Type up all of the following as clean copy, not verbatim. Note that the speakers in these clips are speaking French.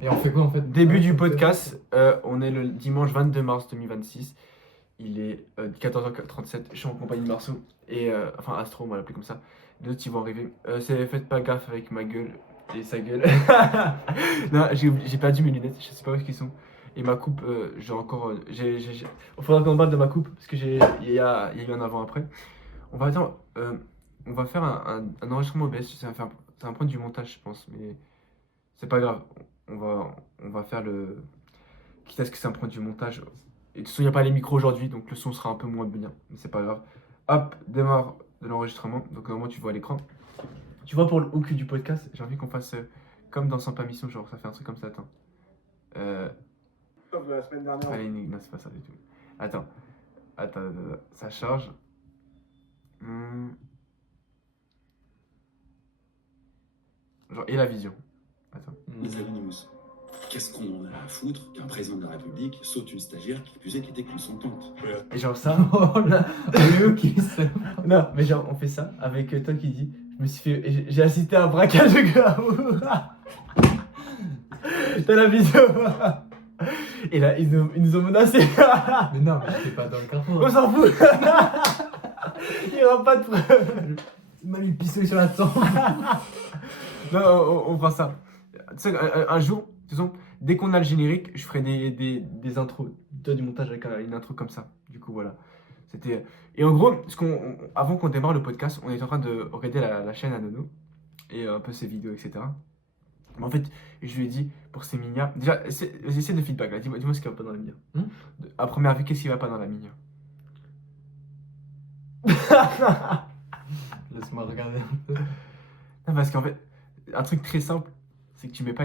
Et on fait quoi en fait? Début du podcast, on est le dimanche 22 mars 2026. Il est 14h37, je suis en compagnie de Marceau, et enfin Astro, on va l'appeler comme ça. D'autres ils vont arriver. Faites pas gaffe avec ma gueule et sa gueule. Non, j'ai perdu mes lunettes, je sais pas où ils sont. Et ma coupe, j'ai encore. Il faudra qu'on parle de ma coupe, parce que il y a eu un avant-après. On va faire un enregistrement OBS, c'est un point du montage, je pense, mais c'est pas grave. On va faire le. Quitte à ce que ça me prenne du montage. Et de toute façon, il n'y a pas les micros aujourd'hui, donc le son sera un peu moins bien. Mais c'est pas grave. Hop, démarre de l'enregistrement. Donc normalement, tu vois l'écran. Tu vois, pour le hook du podcast, j'ai envie qu'on fasse comme dans Sans pas mission, genre ça fait un truc comme ça. Attends. Comme la semaine dernière. Allez, non, c'est pas ça du tout. Attends, ça charge. Genre, et la vision. Attends. Les Anonymous. Qu'est-ce qu'on en a à foutre qu'un président de la République saute une stagiaire qui plus est qui était consentante? Et genre ça. Oh là, Léo qui se... Non, mais genre, on fait ça avec toi qui dit je me suis fait. J'ai assisté à un braquage de glamour. T'as la vidéo. Et là, ils nous ont menacés. Mais non, mais j'étais pas dans le carrefour. On s'en fout. Il n'y aura pas de preuve. Il m'a mis le pistolet sur la tempe. Non, on fera ça. Tu sais, un jour, de toute façon, dès qu'on a le générique, je ferai des intros. Toi, du montage avec une intro comme ça. Du coup, voilà. C'était. Et en gros, avant qu'on démarre le podcast, on est en train de regarder la chaîne à Nono et un peu ses vidéos, etc. Mais en fait, je lui ai dit pour ces mignards. Déjà, essaie de feedback là. Dis-moi ce qui va pas dans la mignard. À première vue, qu'est-ce qui va pas dans la mignard? Laisse-moi regarder un peu. Non, parce qu'en fait, un truc très simple, c'est que tu mets pas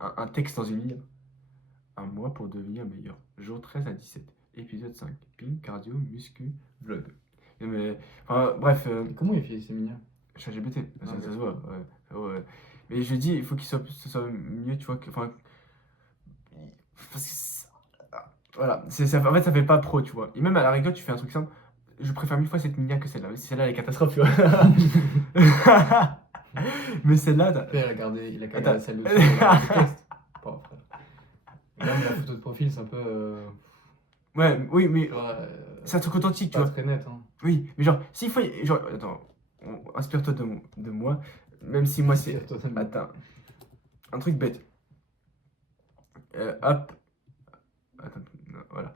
un texte dans une ligne. Un mois pour devenir meilleur. Jour 13 à 17. Épisode 5. Ping, cardio, muscu, vlog. Mais, enfin, bref. Comment il fait ces mignons? ChatGPT, ça Ok. se voit. Ouais. Mais je lui dis, il faut qu'il soit mieux, tu vois. Enfin. Parce que voilà. En fait, ça fait pas pro, tu vois. Et même à la rigueur, tu fais un truc simple. Je préfère mille fois cette mignonne que celle-là. Celle-là, elle est catastrophe, tu vois. Mais celle-là. Après, il a gardé Attends. celle dessus le texte. Pas après. Et même la photo de profil, c'est un peu. Ouais, oui, mais Ouais, c'est un truc authentique, tu pas vois. très net. Hein. Oui, mais genre, s'il faut. Genre, attends, inspire-toi de moi, même si moi c'est. Totalement. Attends, un truc bête. Hop. Attends, non, voilà.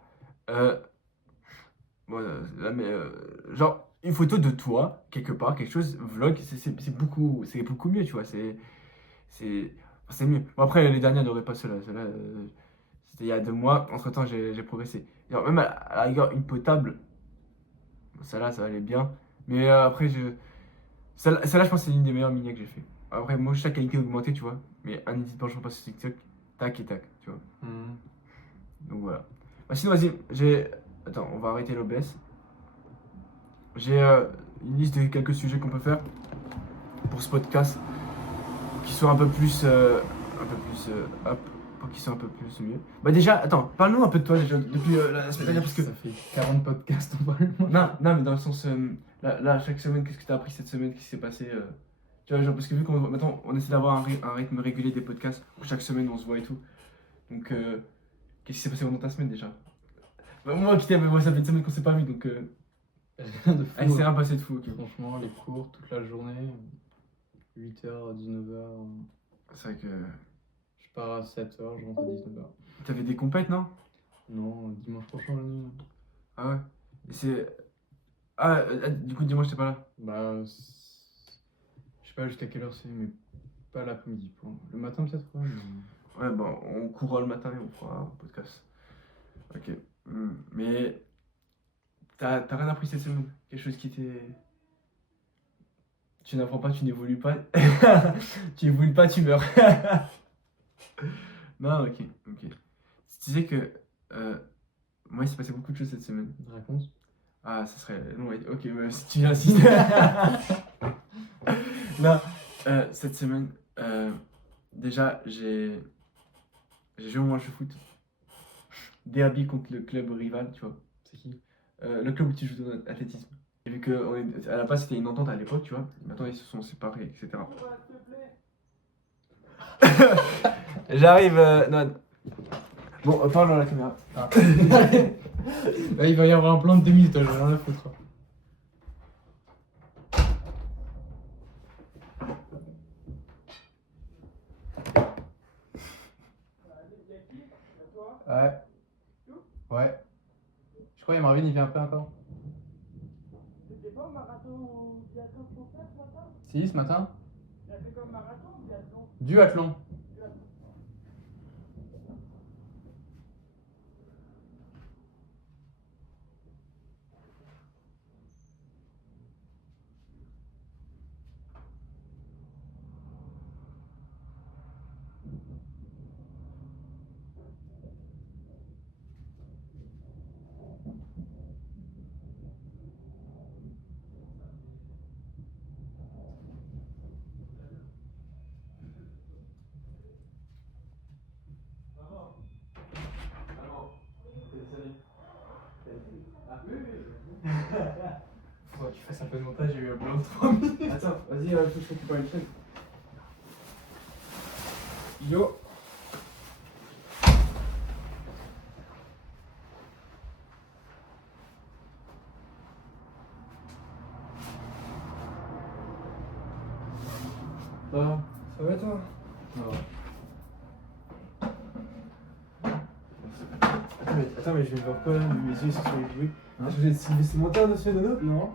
Là, mais genre, une photo de toi, quelque part, quelque chose, vlog, c'est beaucoup mieux, tu vois. C'est mieux. Bon, après, les dernières n'auraient pas cela. Cela, c'était il y a 2 mois. Entre-temps, j'ai progressé. Genre, même à la rigueur, une potable, celle-là, ça allait bien. Mais après, celle-là, je pense que c'est l'une des meilleures minias que j'ai fait. Après, moi, chaque qualité augmentée, tu vois. Mais un edit penchant pas sur TikTok, tac et tac, tu vois. Donc voilà. Bah, sinon, vas-y, Attends, on va arrêter l'OBS. J'ai une liste de quelques sujets qu'on peut faire pour ce podcast qui sont un peu plus. Hop, pour qu'ils soient un peu plus mieux. Bah, déjà, attends, parle-nous un peu de toi déjà depuis la semaine dernière parce que. Ça fait 40 podcasts, on parle. Non, mais dans le sens. Là, chaque semaine, qu'est-ce que tu as appris cette semaine? Qu'est-ce qui s'est passé Tu vois, genre, parce que vu qu'on maintenant, on essaie d'avoir un rythme régulier des podcasts où chaque semaine on se voit et tout. Donc, qu'est-ce qui s'est passé pendant ta semaine déjà? Bah, moi qui t'aime, moi ça fait une semaine qu'on s'est pas vu donc. Rien de fou. Il s'est rien passé de fou, ok. Franchement, les cours toute la journée, 8h à 19h. C'est vrai que. Je pars à 7h, je rentre à 19h. T'avais des compètes, non? Non, dimanche prochain, la nuit. Ah ouais? Et c'est. Ah, du coup, dis-moi, j'étais pas là. Bah, je sais pas jusqu'à quelle heure c'est, mais pas l'après-midi. Le matin, peut-être, ouais. Ouais, bon, on courra le matin et on fera un podcast. Ok. Mais. T'as rien appris cette semaine? Quelque chose qui t'est. Tu n'apprends pas, tu n'évolues pas. Tu évolues pas, tu meurs. Non, ok. Tu disais que. Moi, il s'est passé beaucoup de choses cette semaine. Raconte. Ah, ça serait. Non, ouais, ok, mais si tu insistes. Non, cette semaine, déjà, j'ai joué au match de foot. Derby contre le club rival, tu vois. C'est qui? Le club où tu joues dans l'athlétisme. Et vu qu'à la base, c'était une entente à l'époque, tu vois. Maintenant, ils se sont séparés, etc. J'arrive, non. Bon, parle dans la caméra. Ah. Là, il va y avoir un plan de 2 minutes, j'ai rien à foutre. Ouais. Ouais. Je crois que Marvin il vient un peu encore. C'était pas marathon ou biathlon pour faire ce matin? Si, ce matin. Il a fait comme marathon ou biathlon? Duathlon. Faudra que tu fasses un peu de montage, j'ai eu un blanc de 3 minutes. Attends, vas-y, je récupère une chaîne. Yo. Ça va toi? Attends, mais je vais voir quoi là? Mes yeux sont sur les bruits. Je vais Sylvester Montand dessus, Nono? Non.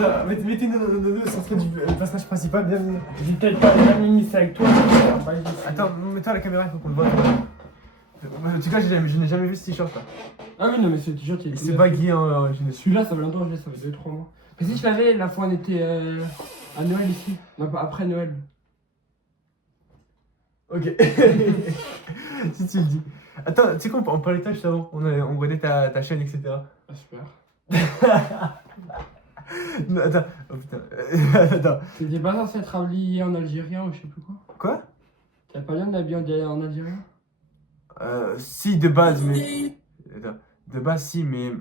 Attends, mettez Nono, ça serait le personnage principal, bienvenue. J'ai peut-être pas jamais mis ça avec toi. Attends, mets-toi à la caméra, il faut qu'on le voit. En tout cas, je n'ai jamais vu ce t-shirt là. Ah oui, non, mais ce t-shirt qui est. Il s'est baggy en jeunesse. Celui-là, ça fait longtemps que je l'ai, ça fait 2-3 mois. Mais si je l'avais, la fois on était à Noël ici. Non, pas après Noël. Ok. Si tu le dis. Attends, tu sais quoi, on parlait de toi juste avant. On voyait ta chaîne, etc. Ah, super. Non, attends, oh putain. Attends. T'étais pas censé être habillé en algérien ou je sais plus quoi? Quoi? T'as pas bien d'habiller en algérien? Si, de base, mais. Attends. De base, si, mais.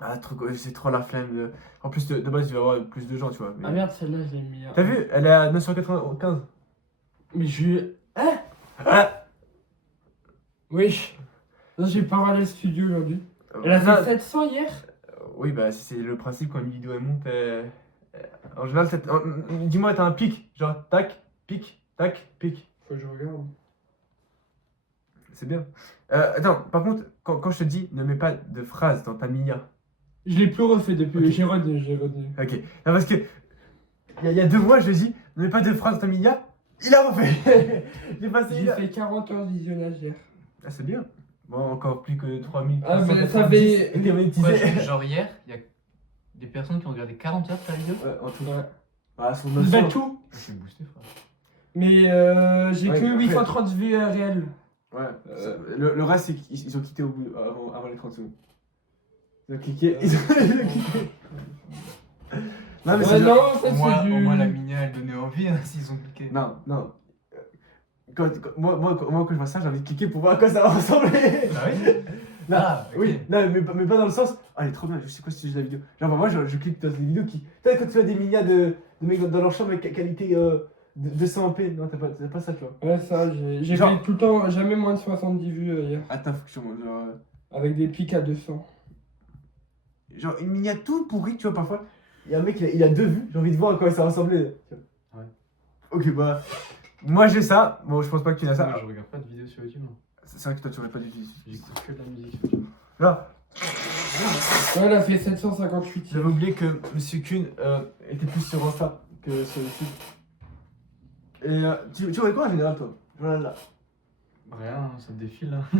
Ah, c'est trop la flemme. En plus, de base, il va y avoir plus de gens, tu vois. Mais... Ah merde, celle-là, je l'ai mis. T'as vu? Elle est à 995. Mais je. Hein? Ah Wesh. Non, j'ai pas regardé le studio aujourd'hui. Elle a Non, fait 700 hier? Oui, bah, c'est le principe quand une vidéo elle monte. En général, dis-moi, t'as un pic. Genre, tac, pic, tac, pic. Faut que je regarde. C'est bien. Attends, par contre, quand je te dis ne mets pas de phrases dans ta mia. Je l'ai plus refait depuis. Ok. J'ai retenu. Ok. Non, parce que. Il y a 2 mois, je lui ai dit ne mets pas de phrases dans ta mia. Il a refait. J'ai passé. J'ai fait 41 visionnages hier. Ah, c'est bien. Bon, encore plus que 3000. Ah, mais ça fait. Et t'es monétisé. Ouais, genre hier, il y a des personnes qui ont regardé 40 heures de ta vidéo. Ouais, en tout. Ouais. Ah, sur Bah 900. tout. Je suis boosté, frère. Mais j'ai Ouais, que après- 830 vues réelles. Ouais. Le reste, c'est qu'ils ont quitté avant les 30 secondes. Ils ont cliqué. Ils ont cliqué. Non, mais Ouais, c'est non, genre- ça Au moins, c'est du. au moins la mini elle donnait envie hein, s'ils ont cliqué. Non, non. Moi, quand je vois ça, j'ai envie de cliquer pour voir à quoi ça va ressembler. Ah oui? Non, Ah, ok. oui, non, mais pas dans le sens. Ah, elle est trop bien, je sais quoi si j'ai la vidéo. Genre, bah, moi, je clique dans des vidéos qui. Tu sais, quand tu vois des milliards de mecs dans leur chambre avec qualité de 200p. Non, t'as pas ça, tu vois. Ouais, ça, j'ai Genre- fait tout le temps jamais moins de 70 vues hier. Attends, faut que je te montre. Avec des pics à 200. Genre, une miniature tout pourrie, tu vois, parfois. Il y a un mec, il a 2 vues, j'ai envie de voir à quoi ça ressemblait. Tu vois. Ouais. Ok, bah. Moi, j'ai ça. Bon, je pense pas que tu as ça. Moi, je regarde pas de vidéos sur YouTube. hein. C'est vrai que toi, tu aurais pas dû dire. J'écoute que de la musique sur YouTube. Là, Ouais, elle a fait 758 hier. j'avais oublié que Monsieur Kuhn était plus sur Insta que sur YouTube. Et tu vois quoi en général, toi? Voilà, là. Rien, hein, ça défile. Hein.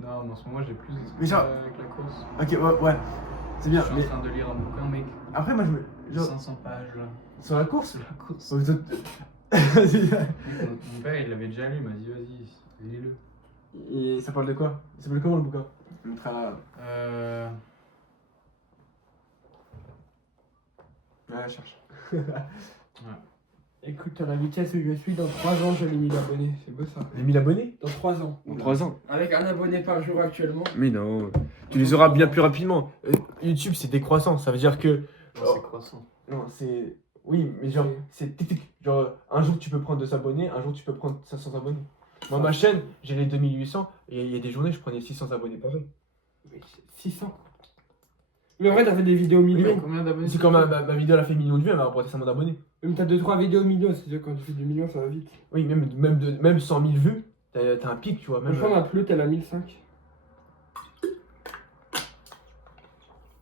Non, mais en ce moment, j'ai plus de trucs Mais genre- avec la course. Ok, ouais. C'est bien, Je suis mais en train de lire un bouquin, mec. après, moi, je me. Genre, 500 pages là. sur la course. Sur la course. Oh, toi- Mon père, il l'avait déjà lu, il m'a dit, vas-y, lis-le. Et ça parle de quoi? Il s'appelle comment le bouquin? On mettra. Ouais, je cherche. Écoute, à la vitesse où je suis, dans 3 ans, j'ai les 1000 abonnés. C'est beau ça. Les 1000 abonnés? Dans 3 ans. 3 ans. Avec un abonné par jour actuellement. Mais non, tu les auras bien plus rapidement. YouTube, c'est décroissant, ça veut dire que. c'est croissant. Non, c'est. Oui, mais genre, Oui. c'est typique. Genre, un jour tu peux prendre 200 abonnés, un jour tu peux prendre 500 abonnés. Moi, ma chaîne, j'ai les 2800, et il y a des journées, je prenais 600 abonnés par jour. Mais 600. Mais en vrai, t'as fait des vidéos millions. Combien d'abonnés C'est quand ma vidéo, elle a fait millions de vues, elle m'a rapporté 500 d'abonnés. Même t'as 2-3 vidéos millions, c'est-à-dire quand tu fais du million, ça va vite. Oui, même 100 000 vues, t'as un pic, tu vois. Même, Je crois ma plus, elle a 1005.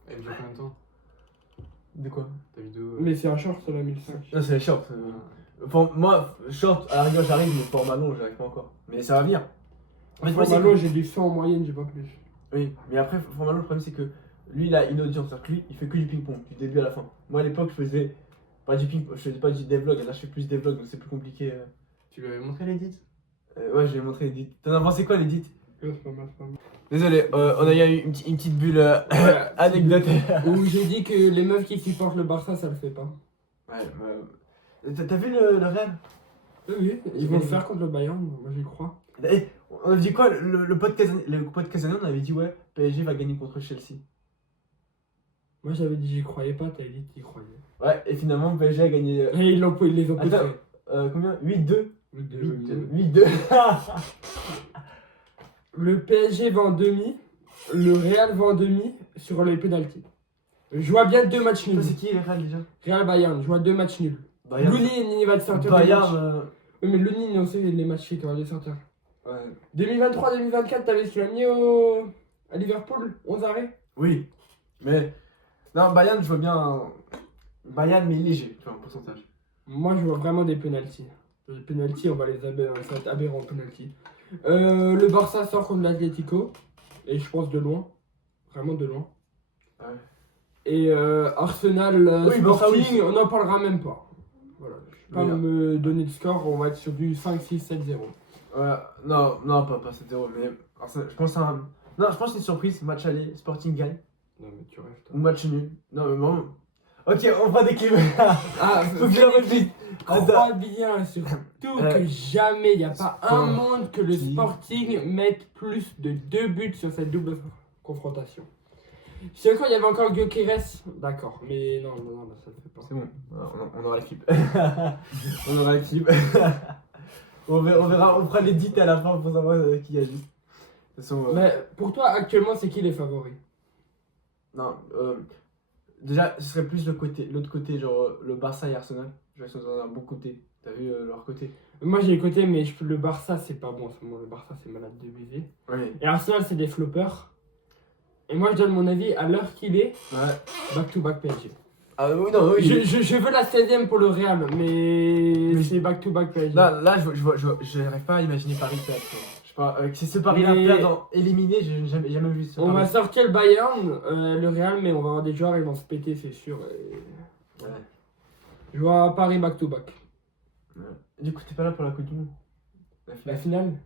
Elle dure combien de temps De quoi? ta vidéo Mais c'est un short, elle a 1005. Non, c'est les shorts. Moi, short, à la rigueur, j'arrive, mais format long, j'arrive pas encore. Mais ça va venir. En fait, moi, c'est Format que- j'ai du 100 en moyenne, j'ai pas plus. Oui, mais après, format long, le problème, c'est que lui, il a une audience. C'est-à-dire que lui, il fait que du ping-pong, du début à la fin. Moi, à l'époque, je faisais pas du ping, je faisais pas des vlogs. Là, je fais plus des vlogs, donc c'est plus compliqué. Tu lui avais montré l'édit Ouais, je vais montrer l'édit. T'en as pensé quoi, l'édit? C'est pas mal, c'est pas mal. Désolé, on a eu une petite bulle anecdote. Où j'ai dit que les meufs qui supportent le Barça, ça le fait pas. Ouais, t'as vu le Real? Oui, ils vont le faire contre le Bayern, moi j'y crois. Eh, on avait dit quoi? Le podcast année, on avait dit ouais, PSG va gagner contre Chelsea. Moi j'avais dit j'y croyais pas, t'avais dit que t'y croyais. Ouais, et finalement, PSG a gagné. Et ils les ont Attends. poussés. Combien? 8-2. 8-2. 8-2. Le PSG va en demi, le Real va en demi sur les pénaltys. Je vois bien 2 matchs nuls. C'est qui le Real déjà? Real Bayern, je vois 2 matchs nuls. Bayern. Louni, il va te sortir des matchs. Bayern. Oui, mais Louni, on sait les matchs shit, on va les sortir. Ouais. 2023-2024, t'avais ce qu'il a mis à Liverpool, 11 arrêts. Oui. Mais. Non, Bayern, je vois bien. Bayern, mais léger, tu vois, en pourcentage. Moi, je vois vraiment des pénaltys. Les pénaltys, on va les aberrer, ça va être aberrant pénalty. Le Barça sort contre l'Atlético, et je pense de loin. Vraiment de loin. Ouais. Et Arsenal Oui, Barça, Sporting, oui. on n'en parlera même pas. Voilà, je vais pas Oui. me donner de score, on va être sur du 5, 6, 7, 0. Ouais, non, pas 7-0, mais. Je pense à un. Non, je pense que c'est une surprise. Match aller, Sporting gagne. Non, mais tu rêves, toi. Ou match nul. Non, mais bon. Ok, on fera des clips. Ah, Faut que je le redise. crois bien surtout que jamais il n'y a pas un monde que le Sporting. Sporting mette plus de 2 buts sur cette double confrontation. Si encore il y avait encore Gyökeres, d'accord, mais non, ça le fait pas. C'est bon, on aura le clip. On aura le clip. On verra, on fera l'édit à la fin pour savoir qui a dit. De toute façon, Mais pour toi, actuellement, c'est qui les favoris? non, déjà, ce serait plus l'autre côté, genre le Barça et Arsenal. Je vois qu'ils sont dans un bon côté. T'as vu leur côté? Moi j'ai écouté, mais le Barça c'est pas bon en ce moment. Le Barça c'est malade de baiser. Oui. Et Arsenal c'est des floppers. Et moi je donne mon avis à l'heure qu'il est, Ouais. back to back PSG. Ah oui, non, oui. Je veux la 16ème pour le Real, mais c'est back to back PSG. Là, je n'arrive pas à imaginer Paris perdre. Tu vois. Je sais pas, avec ce Paris-là Mais- perdre éliminé, j'ai jamais vu ce On va Paris. sortir le Bayern, le Real, mais on va avoir des joueurs, ils vont se péter, c'est sûr. Ouais. Je vois Paris back to back. Du coup, t'es pas là pour la Coupe du Monde? La La finale. finale,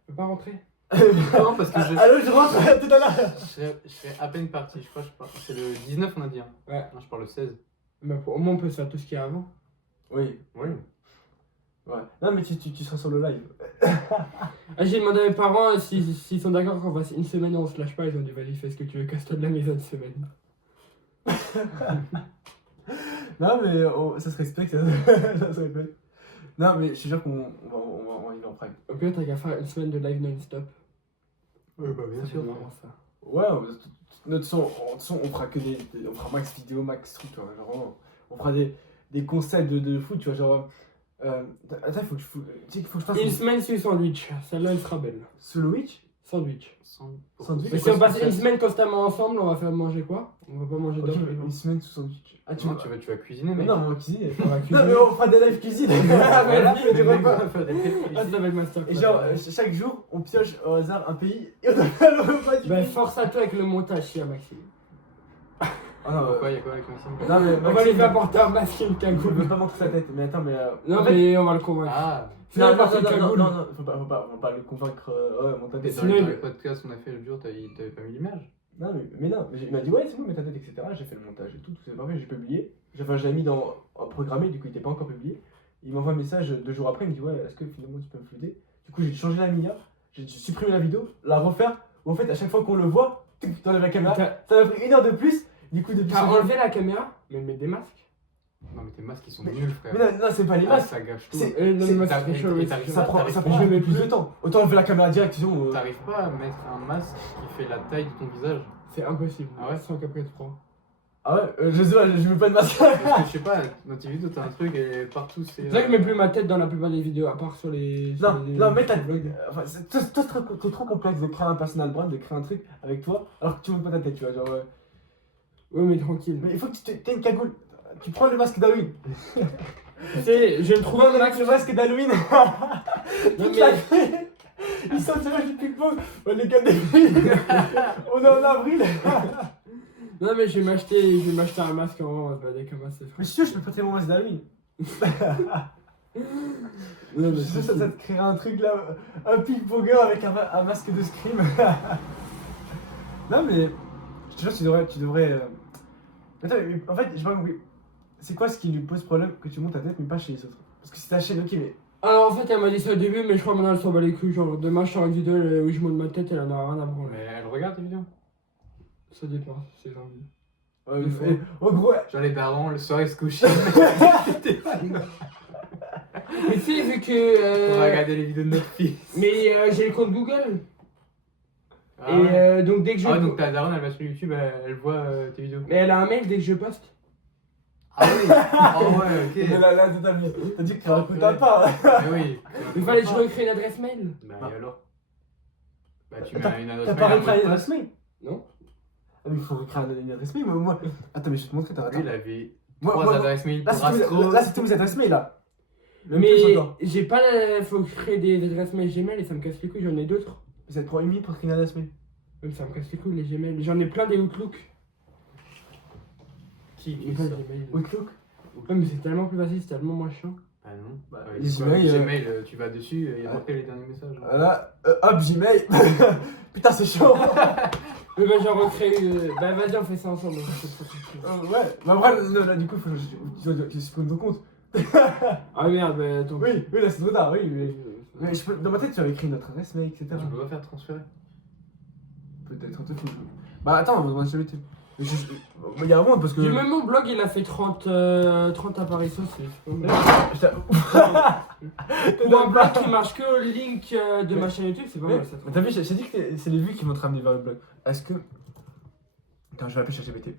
je peux pas rentrer. Non, parce que Allô, je rentre tout à l'heure. je serais à peine parti, je crois. C'est le 19, on a dit. Hein. Ouais. Non, je parle le 16. Mais au moins on peut se faire tout ce qu'il y a avant. Oui. Oui. Ouais. Non, mais tu seras sur le live. Ah, j'ai demandé à mes parents s'ils sont d'accord qu'on fasse une semaine et on se lâche pas. Ils ont dit vas-y fais ce que tu veux, casse-toi de la maison une semaine. Non, mais ça se respecte. Ça se respecte. Non, mais je suis sûr qu'on va y aller en prime. Au pire t'as qu'à faire une semaine de live non-stop. Oui, bah bien Ça, c'est marrant ça. Ouais, notre son, on fera que on fera max vidéo, max truc, tu vois. Genre, on fera des concepts de foot, tu vois. Genre. Attends, il faut que je fasse. Une semaine sur sandwich, celle-là elle sera belle. Solo Witch? Sandwich. Sandwich. Mais si on passe une semaine constamment ensemble, on va faire manger quoi? On va pas manger Ok, d'or. mais une semaine sous sandwich. Ah, Tu vas cuisiner, Mais mec. non, mais on va cuisiner. On va Non, cuisiner. mais on fera des live cuisine. Ah, mais là, tu repas. Ah, ça va être master. Et genre, chaque jour, on pioche au hasard un pays et on doit faire le repas du Ben pays. force à toi avec le montage, si à Maxime. Ah non, Pourquoi il y a quoi avec Maxime non, mais On va Maxime, lui faire porter un masque et une il cagoule. veut pas montrer sa tête. Mais attends, mais. Non, en fait- mais on va le convaincre. Ah, Sinon, il va non, porter une cagoule. non, faut pas le convaincre. Ouais, mon mais tête. dans Sinon, le il- dans le podcast qu'on a fait l'autre jour, t'avais pas mis l'image. Non, mais non, mais il m'a dit ouais, c'est bon, mets ta tête, etc. J'ai fait le montage et tout c'est parfait, j'ai publié. Enfin, je l'ai mis dans en programmé, du coup, il était pas encore publié. Il m'envoie un message 2 jours après, il me dit ouais, est-ce que finalement tu peux me flouter? Du coup, j'ai changé la mia, j'ai supprimé la vidéo, la refaire. Où en fait, à chaque fois qu'on le voit, t'enlèves la caméra. T'as Ça m'a pris 1 heure de plus. Du coup, depuis t'as ce- enlevé la caméra, mais mets des masques. Non, mais tes masques, ils sont Mais- nuls, frère. Mais non, c'est pas les Ah, masques. ça gâche tout. C'est- Non, mais moi, c'est t'arrives- très chaud, mais t'arrives- Ça prend t'arrives ça pas- prend jamais plus de temps. Autant enlever la caméra direct, sinon. T'arrives pas à mettre un masque qui fait la taille de ton visage. C'est impossible. Ah ouais Sans Capri Pro. Ah ouais, je sais pas, je mets pas de masque. Parce que je sais pas, dans tes vidéos, t'as un truc et partout c'est. C'est vrai que je mets plus ma tête dans la plupart des vidéos, à part sur les. sur Non, les- non, mais t'as. sur les vlogs. Enfin, t'es trop complexe de créer un personal brand, de créer un truc avec toi, alors que tu montes pas ta tête, tu vois. Genre, Ouais, mais tranquille. mais il faut que tu aies une cagoule. Tu prends le masque d'Halloween. Tu sais, je le trouve un Avec le masque d'Halloween. Non, Toute la mais. fête. Ils sont tirés du pique-poke. Les gars des filles. On est en avril. Non, mais je vais m'acheter un masque en vrai, on va se balader comme ça, c'est Mais fou. je suis sûr, je peux prêter mon masque d'Halloween. Non, mais Je suis sûr, ça te créera un truc là. Un pickpoker avec un masque de scream. Non, mais. Je te jure, tu devrais. Attends, mais en fait, j'ai pas compris. C'est quoi ce qui lui pose problème que tu montes ta tête, mais pas chez les autres? Parce que c'est ta chaîne, ok, mais. Alors en fait, elle m'a dit ça au début, mais je crois maintenant elle s'en bat les couilles. Genre, demain je sors une vidéo où je monte ma tête, elle en a rien à branler. Mais elle regarde tes vidéos. Ça dépend, c'est j'ai envie. Ouais, Des fois. en gros, Genre les darons, le soir ils se couchent. Mais tu sais, vu On va que. regarder les vidéos de notre fille. Mais j'ai le compte Google. Ah Et ouais. donc dès que je. Ah ouais, donc ta daronne elle va sur YouTube, elle voit tes vidéos. Mais elle a un mail dès que je poste. Ah oui. Ah ouais, mais ok. là, t'as dit que tu racontes un pas. Mais oui. Il fallait que je recrée une adresse mail. Bah et alors. Bah tu T'as- mets une adresse T'as mail. pas un mot recréé de une passe. adresse mail? Non. Ah, mais il faut recréer une adresse mail, mais moi. Attends, mais je vais te montrer, Lui attends. il avait Moi, 3 adresses mail là, pour c'est tous Astro. là, c'est tous mes adresses mail là. Même Mais plus encore. j'ai pas la. Faut créer des adresses mail Gmail et ça me casse les couilles, j'en ai d'autres. Ça te prend une minute pour créer une adresse mail. Même ça me casse les couilles les Gmail. J'en ai plein des Outlook. Qui J'ai utilise pas de ça? Gmail. Outlook. Ouais, mais c'est tellement plus facile, c'est tellement moins chiant. Ah non. Bah, Ouais, les c'est quoi, Gmail, Gmail, tu vas dessus, il y a ouais. marqué les derniers messages. hein. Voilà, hop, Gmail. Putain, c'est chaud. Mais bah j'en recrée une. Bah vas-y, on fait ça ensemble. Ouais, mais après, là, du coup, faut que tu supprimes ton compte. Ah merde, bah attends. Oui, là, c'est trop tard, oui. Mais dans ma tête, tu avais écrit notre adresse mail, etc. Tu peux pas faire transférer. Peut-être un truc. Bah, attends, on va jamais été. Il y a un monde parce que. J'ai même mon blog, il a fait 30 apparitions, c'est pas mal. Pour un blog qui marche que au link de ma chaîne YouTube, c'est pas mal ça. Mais t'as vu, j'ai dit que c'est les vues qui vont te ramener vers le blog. Est-ce que. Attends, je vais appeler ChatGPT.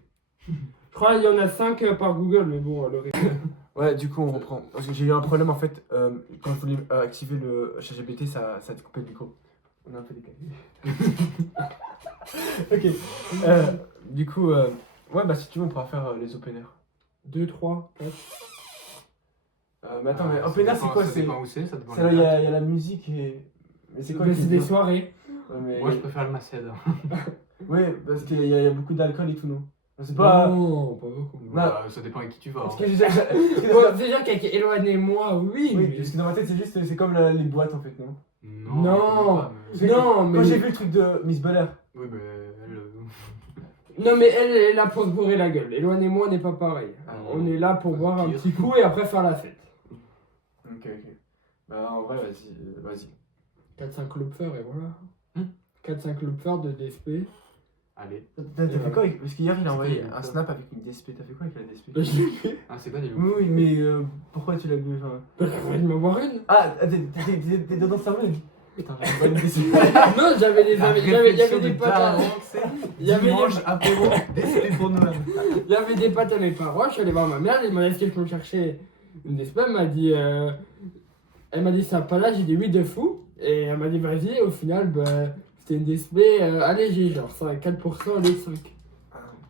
Je crois qu'il y en a 5 par Google, mais bon, le reste. Ouais, du coup, on reprend. Parce que j'ai eu un problème en fait. Quand je voulais activer le ChatGPT, ça a coupé le micro. On a un peu décalé. Ok. Du coup, ouais, bah si tu veux, on pourra faire les open air. 2, 3, 4. Mais attends, mais open air, c'est quoi? Ça C'est dépend où c'est, ça dépend là, il y a la musique et. Mais c'est quoi Mais qui c'est est des bien? soirées. Ouais, mais... Moi je préfère le Maced. Oui, parce qu'il y a beaucoup d'alcool et tout, non? C'est pas. Non, pas beaucoup. Bah, ça dépend avec qui tu vas. Parce hein. que Bon, c'est-à-dire qu'avec éloignez-moi, oui. oui, mais- parce que dans ma tête, c'est juste. C'est comme les boîtes en fait, non? Non. pas, mais- C'est- Non, mais. Quand j'ai vu le truc de Miss Beller. Oui, mais Non, mais elle est là pour se bourrer la gueule. Éloignez-moi n'est pas pareil. Ah, On est là pour c'est boire un pire. petit coup et après faire la fête. Ok. Bah, en vrai, vas-y. 4-5 Klopfer et voilà. Hmm. 4-5 Klopfer de DSP. allez. T'as fait quoi avec... Parce qu'hier, il a envoyé C'était un ça. snap avec une DSP. T'as fait quoi avec la DSP? Je l'ai fait. Ah, c'est pas des loups. Oui, oui, mais pourquoi tu l'as bu? Enfin... J'aurais dû me boire une. Ah, t'es dedans de cerveau? Putain, j'ai pas une DSP. Non, j'avais des La amis. Il y avait réflexion des de potes à. daron, c'est Il y avait dimanche, apéro, DSP pour Noël. Il y avait des potes à mes parents. Je suis allé voir ma mère. Elle m'a dit que je me cherchais une DSP. Elle m'a dit. Elle m'a dit ça pas là. J'ai dit oui de fou. Et elle m'a dit vas-y. Au final, bah, c'était une DSP allégée, genre 4% au lieu de 5.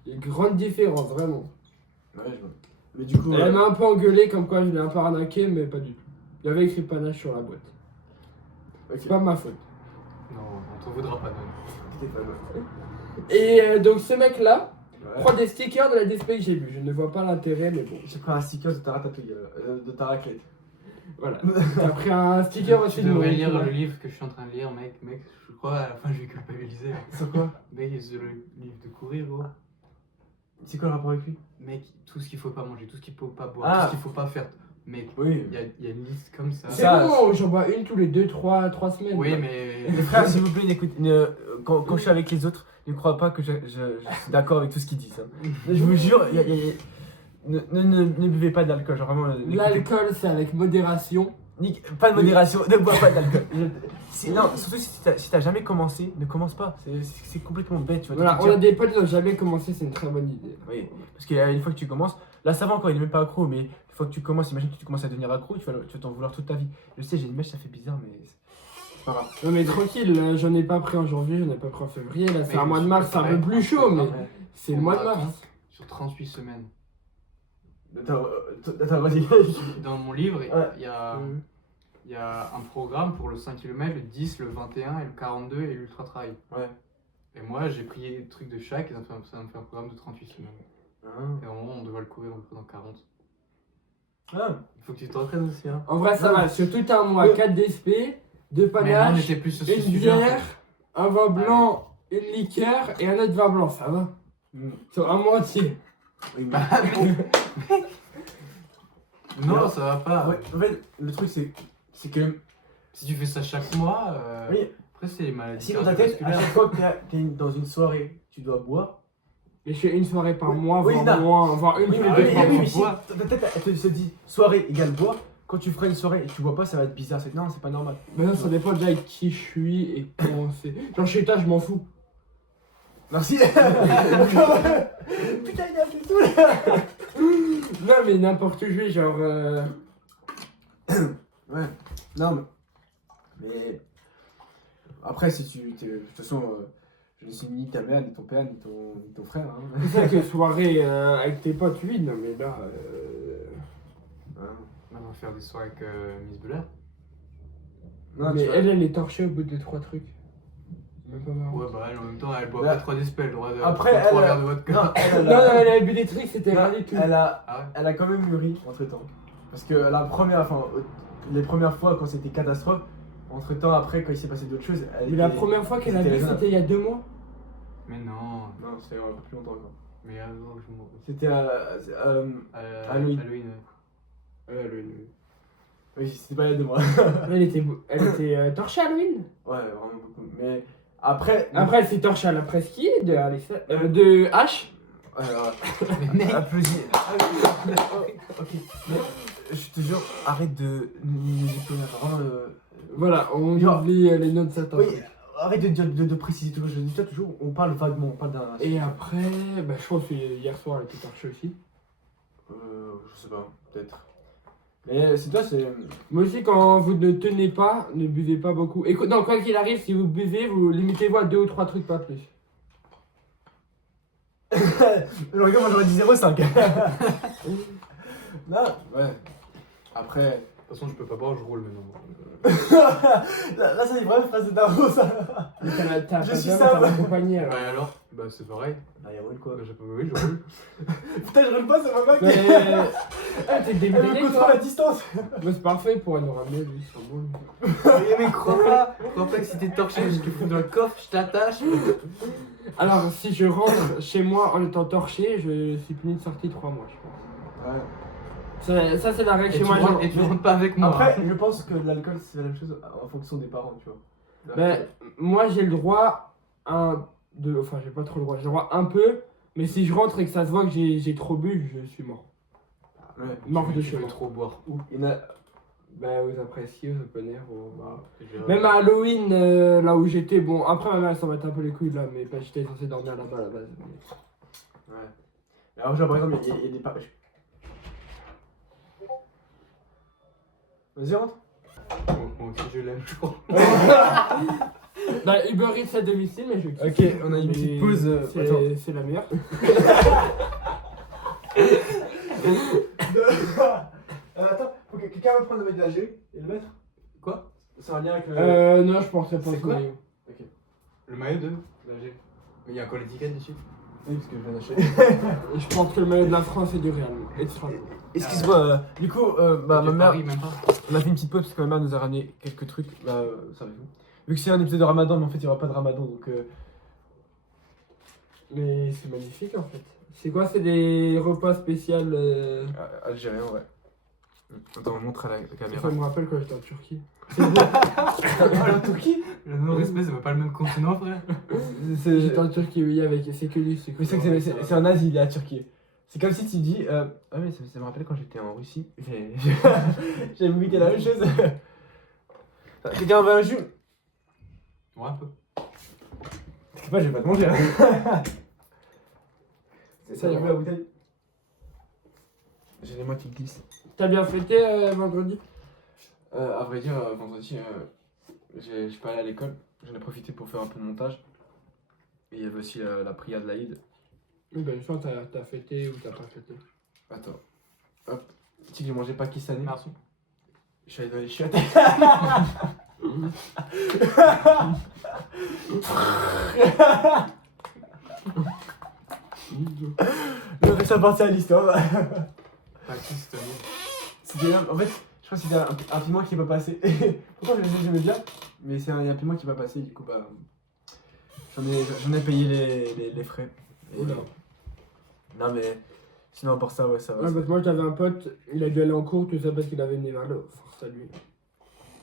Il y a une grande différence, vraiment. Ouais, je vois. Mais du coup. Elle m'a un peu engueulé comme quoi je l'ai un peu arnaqué, mais pas du tout. Il y avait écrit panache sur la boîte. Ok. C'est pas ma faute. Non, on t'en voudra pas, non. T'étais pas mal. Et donc ce mec-là Ouais. prend des stickers de la DSP que j'ai vu. Je ne vois pas l'intérêt, mais bon. J'ai pris un sticker de ta ratatouille, de ta raclette. Voilà. T'as pris un sticker aussi Tu de devrais mon lire équipe. le livre que je suis en train de lire, mec. Je crois à la fin je vais culpabiliser. C'est quoi? Mec, c'est le livre de courir, gros. C'est quoi le rapport avec lui? Mec, tout ce qu'il faut pas manger, tout ce qu'il faut pas boire, Ah. tout ce qu'il faut pas faire. Mec, Oui. il y a une liste comme ça. C'est Ça, bon, j'en bois une tous les 2-3 semaines. Oui, mais. Les frères, s'il vous plaît, quand je suis avec les autres, ne crois pas que je suis d'accord avec tout ce qu'ils disent. Hein. Je vous jure, ne buvez pas d'alcool, genre vraiment. L'alcool, c'est avec modération. Pas de modération, ne bois pas d'alcool. Non, surtout si t'as jamais commencé, ne commence pas. C'est complètement bête, tu vois. Voilà, on a des potes qui n'ont jamais commencé, c'est une très bonne idée. Oui, parce qu'une fois que tu commences, là ça va encore, il est même pas accro, mais une fois que tu commences, imagine que tu commences à devenir accro, tu vas t'en vouloir toute ta vie. Je sais, j'ai une mèche, ça fait bizarre, mais c'est pas grave. Non mais tranquille, j'en ai pas pris en janvier, j'en ai pas pris en février, là c'est Mais un mois de mars, c'est un peu plus chaud, mais c'est le mois de mars. Sur 38 semaines. Attends, vas-y. Dans mon livre, Ouais. il y a un programme pour le 5 km, le 10, le 21 et le 42 et l'ultra trail. Ouais. Et moi, j'ai pris des trucs de chaque et ça me fait un programme de 38 semaines. Et normalement, on devrait le courir dans 40. Ah. Il faut que tu t'entraînes aussi, hein. En vrai ça va, sur tout un mois, 4 DSP, 2 Mais là, on panaches, était plus sur ce une sujet, en bière, fait. un vin blanc, une liqueur et un autre vin blanc, ça va. Sur un mois entier. Bah, non, ça va pas. Ouais, en fait, le truc c'est que Si tu fais ça chaque mois, oui, après c'est les maladies si dans ta tête, à cardiovasculaires. chaque fois que t'es dans une soirée, tu dois boire. Mais je fais une soirée par Oui, mois, oui, voire non. moins, voire une Oui, tous mais, les deux, oui, trois oui, mois. mais si bois. ta tête elle se dit soirée égale bois, quand tu feras une soirée et que tu bois pas, ça va être bizarre. Non, c'est pas normal. Mais non, ça dépend déjà avec qui je suis et comment c'est. Genre chez toi, je m'en fous. Merci. Putain, il a fait tout là. Non, mais n'importe où je vais, genre. Ouais, non, mais après, si tu. De toute façon, je ne suis ni ta mère, ni ton père, ni ton frère. Hein. C'est ça que soirée avec tes potes, oui, non, mais là. On va faire des soirées avec Miss Buller. Non, mais tu vois. elle est torchée au bout de 3 trucs. C'est même pas marrant. Ouais, bah elle en même temps, elle boit Bah, pas 3 DSP, elle a le droit de après, prendre 3 elle- verres de vodka. Non, elle, Non, non, elle avait bu des trucs, c'était non, rien du tout. elle a, Ah ouais. elle a quand même mûri entre temps. Parce que les premières fois, quand c'était catastrophe, entre temps, après, quand il s'est passé d'autres choses, elle Mais la était- première fois qu'elle a c'était bu, raisonnable. c'était il y a 2 mois. Mais non. Non, c'était un peu plus longtemps encore. Mais alors, je m'en. C'était Halloween. Halloween. Oui, c'était pas il y a 2 mois. Elle était torchée à Halloween. Ouais, vraiment beaucoup. Mais après. Après, elle s'est torchée à la presqu'île de de H. Ouais, ouais. Mais mec. Applaudis. Ok. Mais je te jure, arrête de nous diplômer. Vraiment. Voilà, on Genre- oublie les notes de Satan. Oui, arrête de préciser toujours. Je dis ça toujours, on parle vaguement, on parle d'un. Et après, bah, je pense que hier soir, elle était torchée aussi. Je sais pas, peut-être. Mais c'est toi, c'est. Moi aussi, quand vous ne tenez pas, ne buvez pas beaucoup. Et non, quoi qu'il arrive, si vous buvez, vous limitez-vous à 2 ou 3 trucs, pas plus. Le regarde, moi j'aurais dit 0,5. Non, ouais. Après. De toute façon, je peux pas boire, je roule maintenant. Là, c'est une vraie phrase de Daro, ça. Mais t'as Je pas suis bien, ça, t'as moi. l'accompagner, alors. Bah alors Bah c'est pareil. Bah, il roule quoi. Bah, oui, je roule. Putain, je roule pas, ça va pas. Mais. Ah, t'es Elle me débilé, contrôle toi. à distance. Mais c'est parfait pour nous ramener, lui, sur boule. Mais crois pas que si t'es torché, je te fous dans le coffre, je t'attache. Alors, si je rentre chez moi en étant torché, je suis puni de sortie 3 mois, je pense. Ouais. Ça c'est la règle Et chez tu moi. rentres- et tu rentres pas avec moi. Après, je pense que l'alcool, c'est la même chose en fonction des parents, tu vois. Ben, moi j'ai le droit enfin j'ai pas trop le droit, j'ai le droit un peu, mais si je rentre et que ça se voit que j'ai trop bu, je suis mort. Ouais. Mort de Tu chez veux moi. trop boire. Il y en a. Bah aux appréciés, aux open air, Je- même à Halloween, là où j'étais, bon après ma mère elle s'en mettait un peu les couilles là, mais bah, j'étais censé dormir là-bas à la base. Ouais. Alors, genre, par exemple, il y a des parents. Vas-y, rentre. Moi aussi je l'aime, je crois. Bah Uber Eats à domicile, mais je kiffe. Ok, on a une Mais petite pause. Attends. c'est la meilleure. Attends, faut que quelqu'un va prendre le maillot de la G et le mettre. Quoi? C'est un lien avec le. Non je pensais pas C'est au quoi maillot. Le maillot de l'AG. Mais il y a encore l'étiquette dessus. Oui, parce que je viens d'acheter. Et je pense que le maillot de la France est du Real. Extra. Excuse-moi, du coup, bah, De ma mère. Paris, même pas. On a fait une petite pause parce que ma mère nous a ramené quelques trucs. Bah, ça va tout. Vu que c'est un épisode de Ramadan, mais en fait, il n'y aura pas de Ramadan donc. Mais c'est magnifique en fait. C'est quoi? C'est des repas spéciaux Algérien, ouais. Attends, on montre à la caméra. Ça me rappelle quand j'étais en Turquie. En Turquie. Le nom respect, c'est pas le même continent, frère. J'étais en Turquie, oui, avec c'est que lui. Mais c'est que c'est en Asie, il est à Turquie. C'est comme si tu dis. Ah oui, ça me rappelle quand j'étais en Russie. J'avais imité la même chose. Quelqu'un veut un jus? Ouais, un peu. T'inquiète pas, je vais pas te manger. Hein. C'est ça, j'ai vu la bouteille. J'ai les mains qui glissent. T'as bien fêté vendredi? À vrai dire, vendredi, j'ai pas allé à l'école. J'en ai profité pour faire un peu de montage. Et il y avait aussi la prière de l'Aïd. Oui, ben, soit t'as fêté ou t'as pas fêté. Attends. Hop. Tu sais que j'ai mangé pakistanais. Merci. Je suis allé dans les chiottes. On fait ça partir à l'histoire. Pakistanais. C'était en fait, je crois que c'était un piment qui est pas passé. Pourquoi j'aimais bien? Mais c'est un piment qui est pas passé, du coup bah j'en ai payé les frais. Et- Oula. Non mais sinon pour ça ouais ça va. Ouais, parce que moi j'avais un pote, il a dû aller en cours, tout ça parce qu'il avait une néval. Force à lui.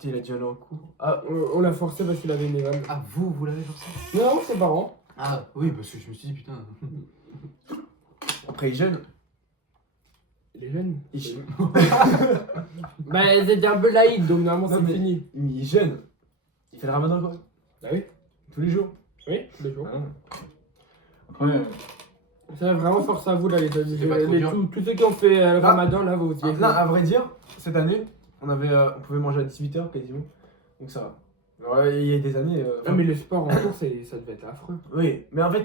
Il a dû aller en cours. Ah On l'a forcé parce qu'il avait une néval. Ah, vous l'avez forcé? Non, ses parents. Ah, oui, parce que je me suis dit, putain. après il jeûne. Il est jeune. Il, Bah, c'était un peu laïque, donc normalement Non, c'est mais- fini. il jeûne. Il fait le ramadan quoi. Ah oui? Tous les jours. Oui, tous les jours. Après. Ça vraiment force à vous là, les amis. C'est pas trop dur. Tous ceux qui ont fait le Ah. ramadan là, vous y Là, à vrai dire, cette année, on pouvait manger à 18h quasiment. Donc ça va. Alors, il y a des années. Ah, mais le sport en cours, ça devait être affreux. Oui, mais en fait,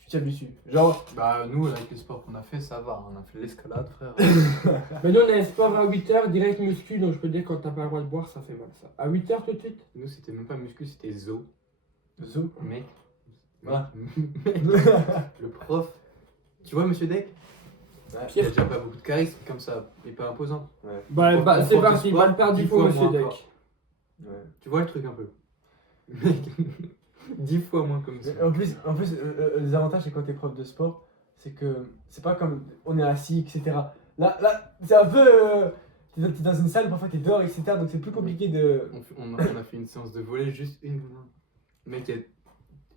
tu t'y habitues. Genre, Bah, nous, avec les sports qu'on a fait, ça va. On a fait l'escalade, frère. Mais nous on a un sport à 8h, direct muscu, donc je peux te dire quand t'as pas le droit de boire, ça fait mal ça. À 8h tout de suite? Nous, c'était même pas muscu, c'était zo. Zo. Mec. Ah. Le prof. Tu vois, monsieur Deck? Il a Pierre. déjà pas beaucoup de charisme comme ça, et pas imposant. Bah, Prof- bah mon c'est prof de parti, sport, balle perdue 10 pour fois monsieur moins Deck. encore. Tu vois le truc un peu. Mec, 10 fois moins comme ça. En plus, les avantages, c'est quand t'es prof de sport, c'est que c'est pas comme on est assis, etc. Là c'est un peu. T'es dans une salle, parfois t'es dehors, etc. Donc c'est plus compliqué de. On a fait une séance de volley, juste une. Mec,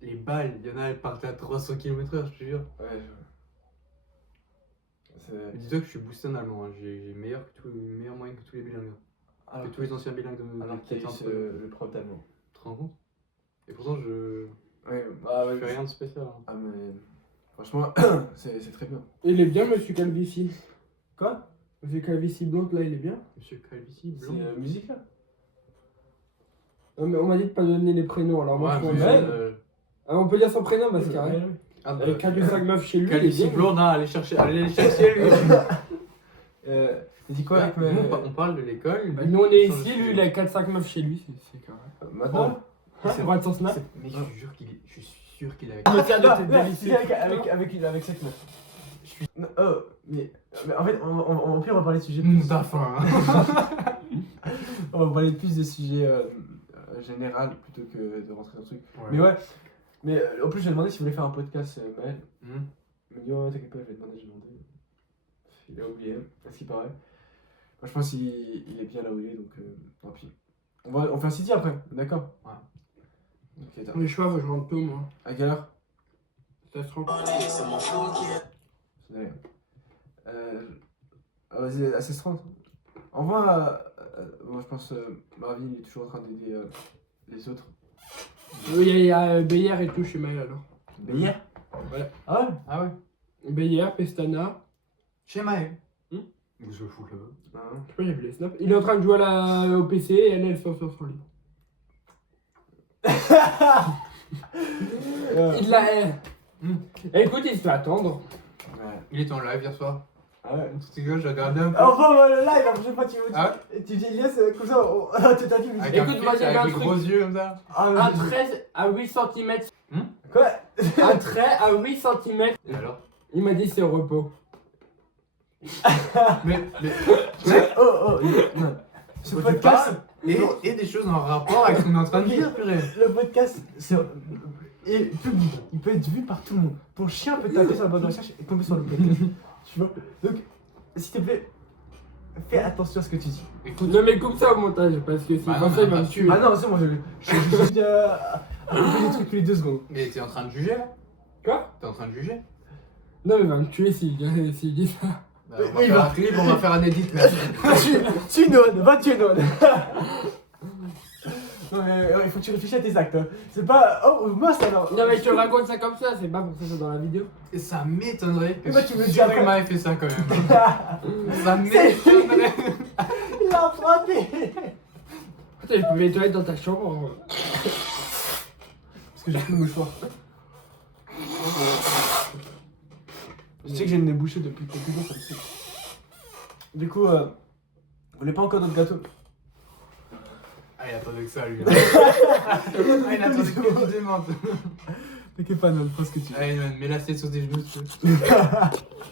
les balles, il y en a, elles partaient à 300 km/h, je te jure. Ouais, c'est. Dis-toi que je suis boosté en allemand, hein. J'ai meilleur moyenne que tous les bilingues. Alors, Que tous les anciens bilingues de alors qu'il y a eu le prof d'allemand. Tu te rends compte? Et pourtant, je Ouais, bah ouais. fais rien de spécial. Hein. Ah, mais. Franchement, c'est très bien. Il est bien monsieur Calvici. Quoi? Monsieur Calvici blond là, il est bien. Monsieur Calvici, C'est blond. musique là? Non, mais on m'a dit de pas donner les prénoms, alors moi Ouais, je mais, pense. Ah, on peut dire son prénom, parce qu'il Ouais, ouais. ah, bah, avec 4 ou 5 meufs chez lui. il est Calvici, bien. blond, non, allez chercher lui. T'as dit quoi avec Nous, mes. on parle de l'école. Bah, nous on est ici, lui il a 4-5 meufs chez lui, c'est carré. Maintenant? Hein, on va de son snap. Mais je suis sûr qu'il est avec. Je me tiens de Non, tes non, délicieux. c'est avec cette meuf. Non, oh, mais en fait, au pire, on va parler de sujets plus. T'as faim, hein. On va parler plus de sujets général plutôt que de rentrer dans le truc. Mais ouais, mais en plus, j'ai demandé s'il voulait faire un podcast, Maël. Hmm. Il m'a dit, ouais, t'inquiète pas, je vais demander, Il a oublié, à ce qui paraît. Moi, je pense qu'il est bien là où il est, donc tant pis. On fait un city après, d'accord? Ouais. Ok, Les choix, faut que je rentre tôt moi. à quelle heure? Ça se rend. C'est rien. Vas-y, à 16h30. Envoie. Moi, je pense Marvin il est toujours en train d'aider les autres. Il y a Beyer et tout chez Maël alors. Beyer? Ouais. Ah ouais? Ah ouais. Beyer, Pestana. Chez Maël. Hmm. Où se fout là-bas? Non. Je sais pas, j'ai vu les snaps. Il est en train de jouer au PC et elle sort sur son lit. Il l'a. Écoute, il se fait attendre. Ouais. Il était en live hier soir. Ah ouais. Tout est j'ai regardé un peu. Enfin, le live, la prochaine fois, Ah tu dis Elias comme ça, tu t'as dit, mais Avec Écoute, un moi, fils j'ai vu un avec des truc. gros yeux comme ça. Ah, Un trait à 8 cm. Quoi? Un trait à 8 cm. Et alors? Il m'a dit c'est au repos. Mais Oh, non. Ce Faut que tu podcast, et des choses en rapport avec ce qu'on est en train de dire, purée. le podcast est public. Il peut être vu par tout le monde. Ton chien peut taper sur la barre de recherche et tomber sur le podcast. Tu vois? Donc, s'il te plaît, fais attention à ce que tu dis. Écoute, Non mais coupe ça au montage parce que si Bah comme non, ça il va mais me tuer. Ah non, c'est bon, je suis à couper des trucs tous les 2 secondes. mais t'es en train de juger là? Quoi? T'es en train de juger? Non, mais il va me tuer s'il dit ça. Bah, Oui, on va il faire va. un clip, on va faire un edit, merci. Tu donnes, va tu donnes. Non mais il faut que tu réfléchisses à tes actes. Hein. C'est pas. Oh, moi ça non. Non, mais je te raconte ça comme ça, c'est pas pour que ça soit dans la vidéo. Et ça m'étonnerait que Et moi, tu me dis Cyril après. m'avait fait ça quand même. Ça m'étonnerait. Il a frappé. Putain, je peux les toilettes dans ta chambre. Parce que j'ai plus le mouchoir. Je sais que j'ai le nez bouché depuis quelques jours, ça me suit. Du coup, vous voulez pas encore d'autres gâteaux? Ah, il attendait que ça lui. Ah, il attendait que tu demandes. T'inquiète pas, non, prends ce que tu veux. Ah, il m'a mis la tête sur des genoux, tu sais.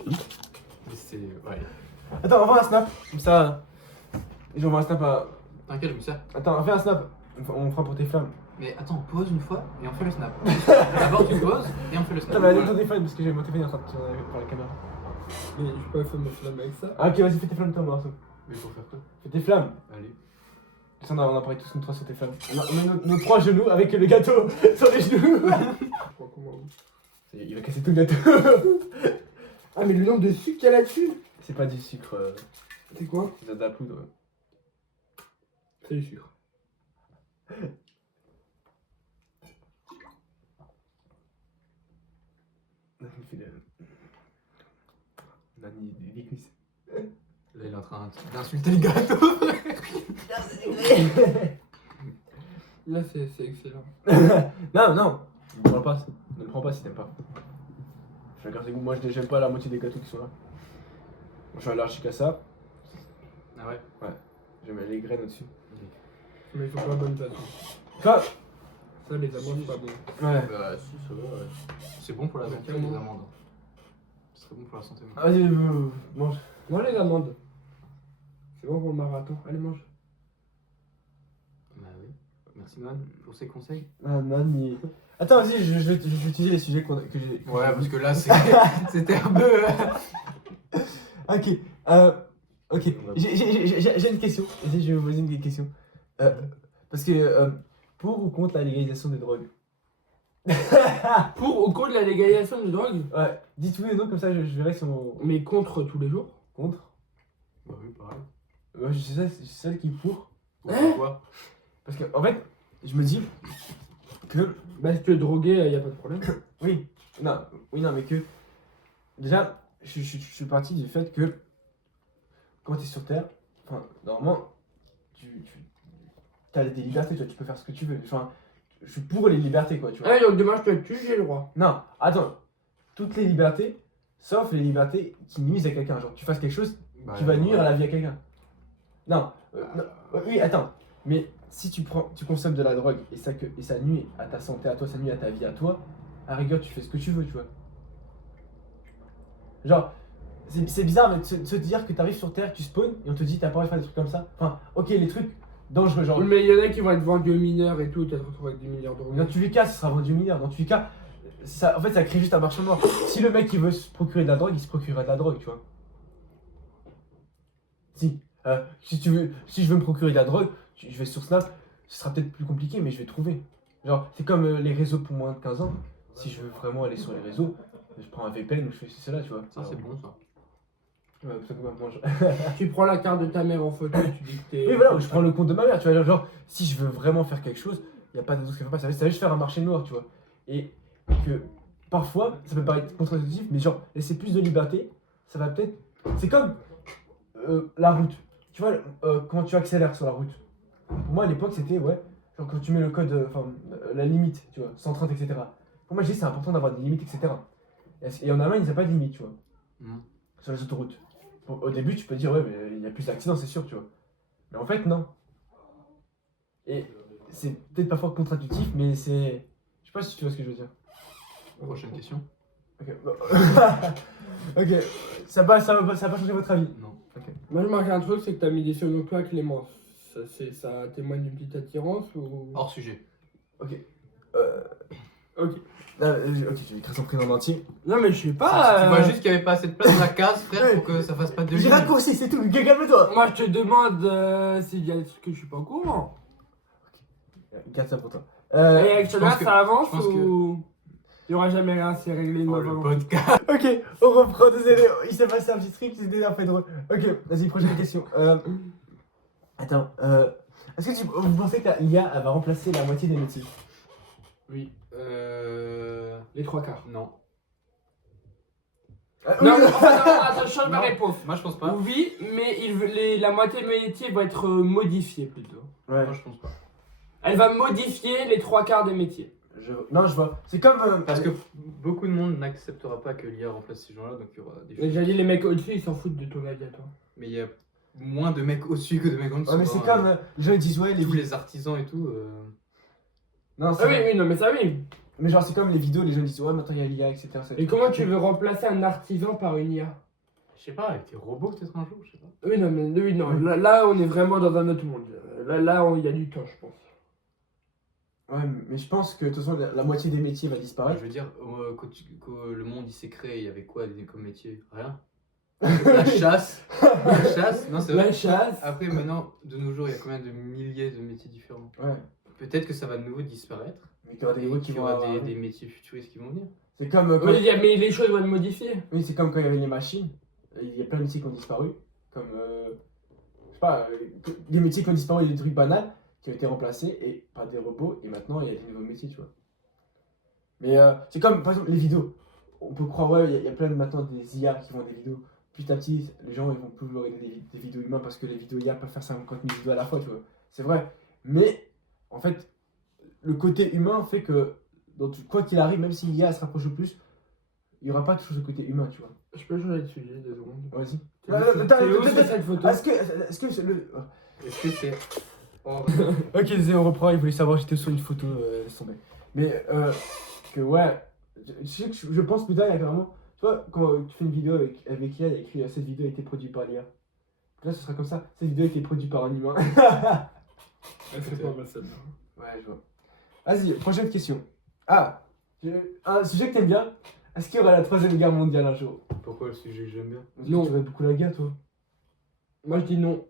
Mais c'est. Ouais. Attends, envoie un snap, comme ça. J'envoie un snap à. T'inquiète, je me sers. Attends, on fait un snap. On fera pour tes flammes. Mais attends, on pose une fois et on fait le snap. D'abord, tu poses et on fait le snap. Attends, mais allez ton téléphone parce que j'ai mon téléphone en train de tirer par la caméra. Mais je peux pas faire mon flamme avec ça. Ah, ok, vas-y, fais tes flammes, toi, Marceau. Mais pour faire quoi? Fais tes flammes. Allez. On a parlé tous nous trois sur tes flammes. On met nos trois genoux avec le gâteau sur les genoux. Il va casser tout le gâteau. Ah, mais le nombre de sucre qu'il y a là-dessus. C'est pas du sucre, C'est quoi? c'est de la poudre. C'est du sucre. Nani, des cuisses. Là, il est en train d'insulter le gâteau. Là, c'est excellent. Non, non, ne prends pas, ne prends pas si t'aimes pas. Je regarde tes goûts, moi j'aime pas la moitié des gâteaux qui sont là. Moi je suis allergique à ça, Ah ouais? je mets les graines au-dessus. Mais ils sont pas bonnes façon. Quoi? Ça, les amandes, c'est pas bon. Ouais. Bah, si, ça va, ouais. C'est bon pour la santé, les amandes. C'est très bon pour la santé. Ah, vas-y, mange. Moi, les amandes. C'est bon pour le marathon. Allez, mange. Bah oui. Merci, Man, pour ces conseils. Ah, Nani. Attends, vas-y, je vais utiliser les sujets que j'ai. Ouais, parce que là, c'était un peu. Ok, ok. J'ai une question. Vas-y, je vais vous poser une question. Parce que, pour ou contre la légalisation des drogues? Pour ou contre la légalisation de drogue? Ouais, dites oui ou non, comme ça je verrai si on. Mais contre tous les jours? Contre? Bah oui, pareil. Moi, je suis celle qui est pour. Pourquoi? Parce que, en fait, je me dis que. Bah, si tu es drogué, y a pas de problème. Oui, non, mais que. Déjà, je suis parti du fait que. Quand tu es sur Terre, enfin, normalement, tu as des libertés, tu vois, tu peux faire ce que tu veux. Enfin, je suis pour les libertés, quoi, tu vois. Ah, donc demain, je peux te tuer, j'ai le droit. Non, attends, toutes les libertés, sauf les libertés qui nuisent à quelqu'un. Genre, tu fasses quelque chose Bah, qui va nuire à ouais. la vie à quelqu'un. Non, oui, attends, mais si tu consommes de la drogue et ça nuit à ta santé à toi, ça nuit à ta vie à toi, à rigueur, tu fais ce que tu veux, tu vois. Genre, c'est bizarre mais de se dire que t'arrives sur Terre, tu spawns et on te dit t'as pas envie de faire des trucs comme ça. Enfin, ok, les trucs dangereux, genre. Mais il y en a qui vont être vendus aux mineurs et tout, tu vas te retrouver avec des milliards d'euros. Dans tous les cas, ça sera vendu mineur. Dans tous les cas, ça, en fait, ça crée juste un marché noir. Si le mec il veut se procurer de la drogue, il se procurera de la drogue, tu vois. Si je veux me procurer de la drogue, je vais sur Snap, ce sera peut-être plus compliqué, mais je vais trouver. Genre, c'est comme les réseaux pour moins de 15 ans. Si je veux vraiment aller sur les réseaux, je prends un VPN ou je fais cela, tu vois. Ça, c'est bon, ça. Ouais, parce que moi, Tu prends la carte de ta mère en photo, tu dis que t'es. oui, voilà, je prends le compte de ma mère, tu vois. Genre, si je veux vraiment faire quelque chose, il n'y a pas de doute qui ne fait pas. Ça va juste faire un marché noir, tu vois. Et que parfois, ça peut paraître contre-intuitif, mais genre, laisser plus de liberté, ça va peut-être. C'est comme la route. Tu vois, quand tu accélères sur la route. Pour moi, à l'époque, c'était, ouais, genre quand tu mets le code, la limite, tu vois, 130, etc. Pour moi, je dis c'est important d'avoir des limites, etc. Et en Allemagne, il n'y a pas de limite, tu vois, sur les autoroutes. Au début, tu peux dire, ouais, mais il y a plus d'accidents, c'est sûr, tu vois. Mais en fait, non. Et c'est peut-être parfois contre-intuitif, mais c'est. Je sais pas si tu vois ce que je veux dire. Prochaine question. Ok. Ok. Ça va pas changer votre avis. Non. Moi, je marque un truc, c'est que t'as mis des surnoms toi, Clémence. Ça témoigne d'une petite attirance ou. Hors sujet. Ok. Ok. Ok, j'ai écrit son prénom en entier. Non, mais je sais Tu pas. vois juste qu'il n'y avait pas assez de place dans la case, frère, pour que ça fasse pas de J'ai lignes. raccourci, c'est tout, calme-toi. Moi, je te demande s'il y a des trucs que je suis pas au courant. Garde ça pour toi. Et avec je cela, pense que- ça avance je pense ou. Il y aura jamais rien, c'est réglé une Oh, fois. le podcast. Ok, on reprend, désolé, il s'est passé un petit truc, c'était un peu drôle. Ok, vas-y, prochaine question. Attends, est-ce que vous pensez que l'IA elle va remplacer la moitié des métiers? Oui. Les 3/4. Non. Non, non, attends, je change ma Non. réponse. Moi, je pense pas. Oui, mais la moitié des métiers va être modifiée plutôt. Ouais, Moi, je pense pas. Elle va modifier les 3/4 des métiers. non, je vois. C'est comme. Parce que beaucoup de monde n'acceptera pas que l'IA remplace ces gens-là, donc il y aura des choses. J'ai dit les mecs au-dessus, ils s'en foutent de ton avis à toi. Mais il y a moins de mecs au-dessus que de mecs en dessous. Ouais, mais c'est hein. comme. Les gens ils disent, ouais, Tous les artisans et tout. Non, c'est Ah oui, oui, non, mais ça oui. Mais genre, c'est comme les vidéos, les gens disent, ouais, maintenant il y a l'IA, etc. Et comment tu veux remplacer un artisan par une IA? Je sais pas, avec tes robots peut-être un jour, je sais pas. Oui, non, mais oui, non. Là, on est vraiment dans un autre monde. Là, il y a du temps, je pense. Ouais, mais je pense que de toute façon, la moitié des métiers va Je disparaître. veux dire, quand le monde il s'est créé, il y avait quoi comme métier? Rien. La chasse. La chasse. Non, c'est vrai. La chasse. Après, maintenant, de nos jours, il y a combien de milliers de métiers différents? Ouais. Peut-être que ça va de nouveau disparaître. Mais qu'il y aura des Et nouveaux qui qu'il y vont aura avoir- des métiers futuristes qui vont venir. C'est comme. Quand... Oui, mais les choses vont être modifiées. Oui, c'est comme quand il y avait les machines. Il y a plein de métiers qui ont disparu. Comme. Je sais pas, des métiers qui ont disparu, des trucs banals qui ont été remplacés et par des robots. Et maintenant, il y a des nouveaux métiers, tu vois. Mais c'est comme, par exemple, les vidéos. On peut croire, ouais, il y a plein de maintenant des IA qui font des vidéos. Petit à petit, les gens ils vont plus vouloir regarder des vidéos humains parce que les vidéos IA peuvent faire 50 000 vidéos à la fois, tu vois. C'est vrai. Mais, en fait, le côté humain fait que, quoi qu'il arrive, même si l'IA se rapproche le plus, il n'y aura pas toujours ce côté humain, tu vois. Je peux changer de sujet 2 secondes. Vas-y. C'est où c'est cette photo? Est-ce que le... Est-ce que c'est. Ok, désolé, on reprend. Il voulait savoir, j'étais sur une photo, laisse tomber. Mais, que ouais, je pense plus tard, il y a carrément. Tu vois, quand tu fais une vidéo avec IA, il y a écrit cette vidéo a été produite par l'IA. Là, ce sera comme ça cette vidéo a été produite par un humain. C'est pas mal celle-là. Ouais, je vois. Vas-y, prochaine question. Ah, un sujet que t'aimes bien. Est-ce qu'il y aura la 3ème guerre mondiale un jour? Pourquoi le sujet que j'aime bien? Parce que Non. Tu vois beaucoup la guerre, toi. Moi, je dis non.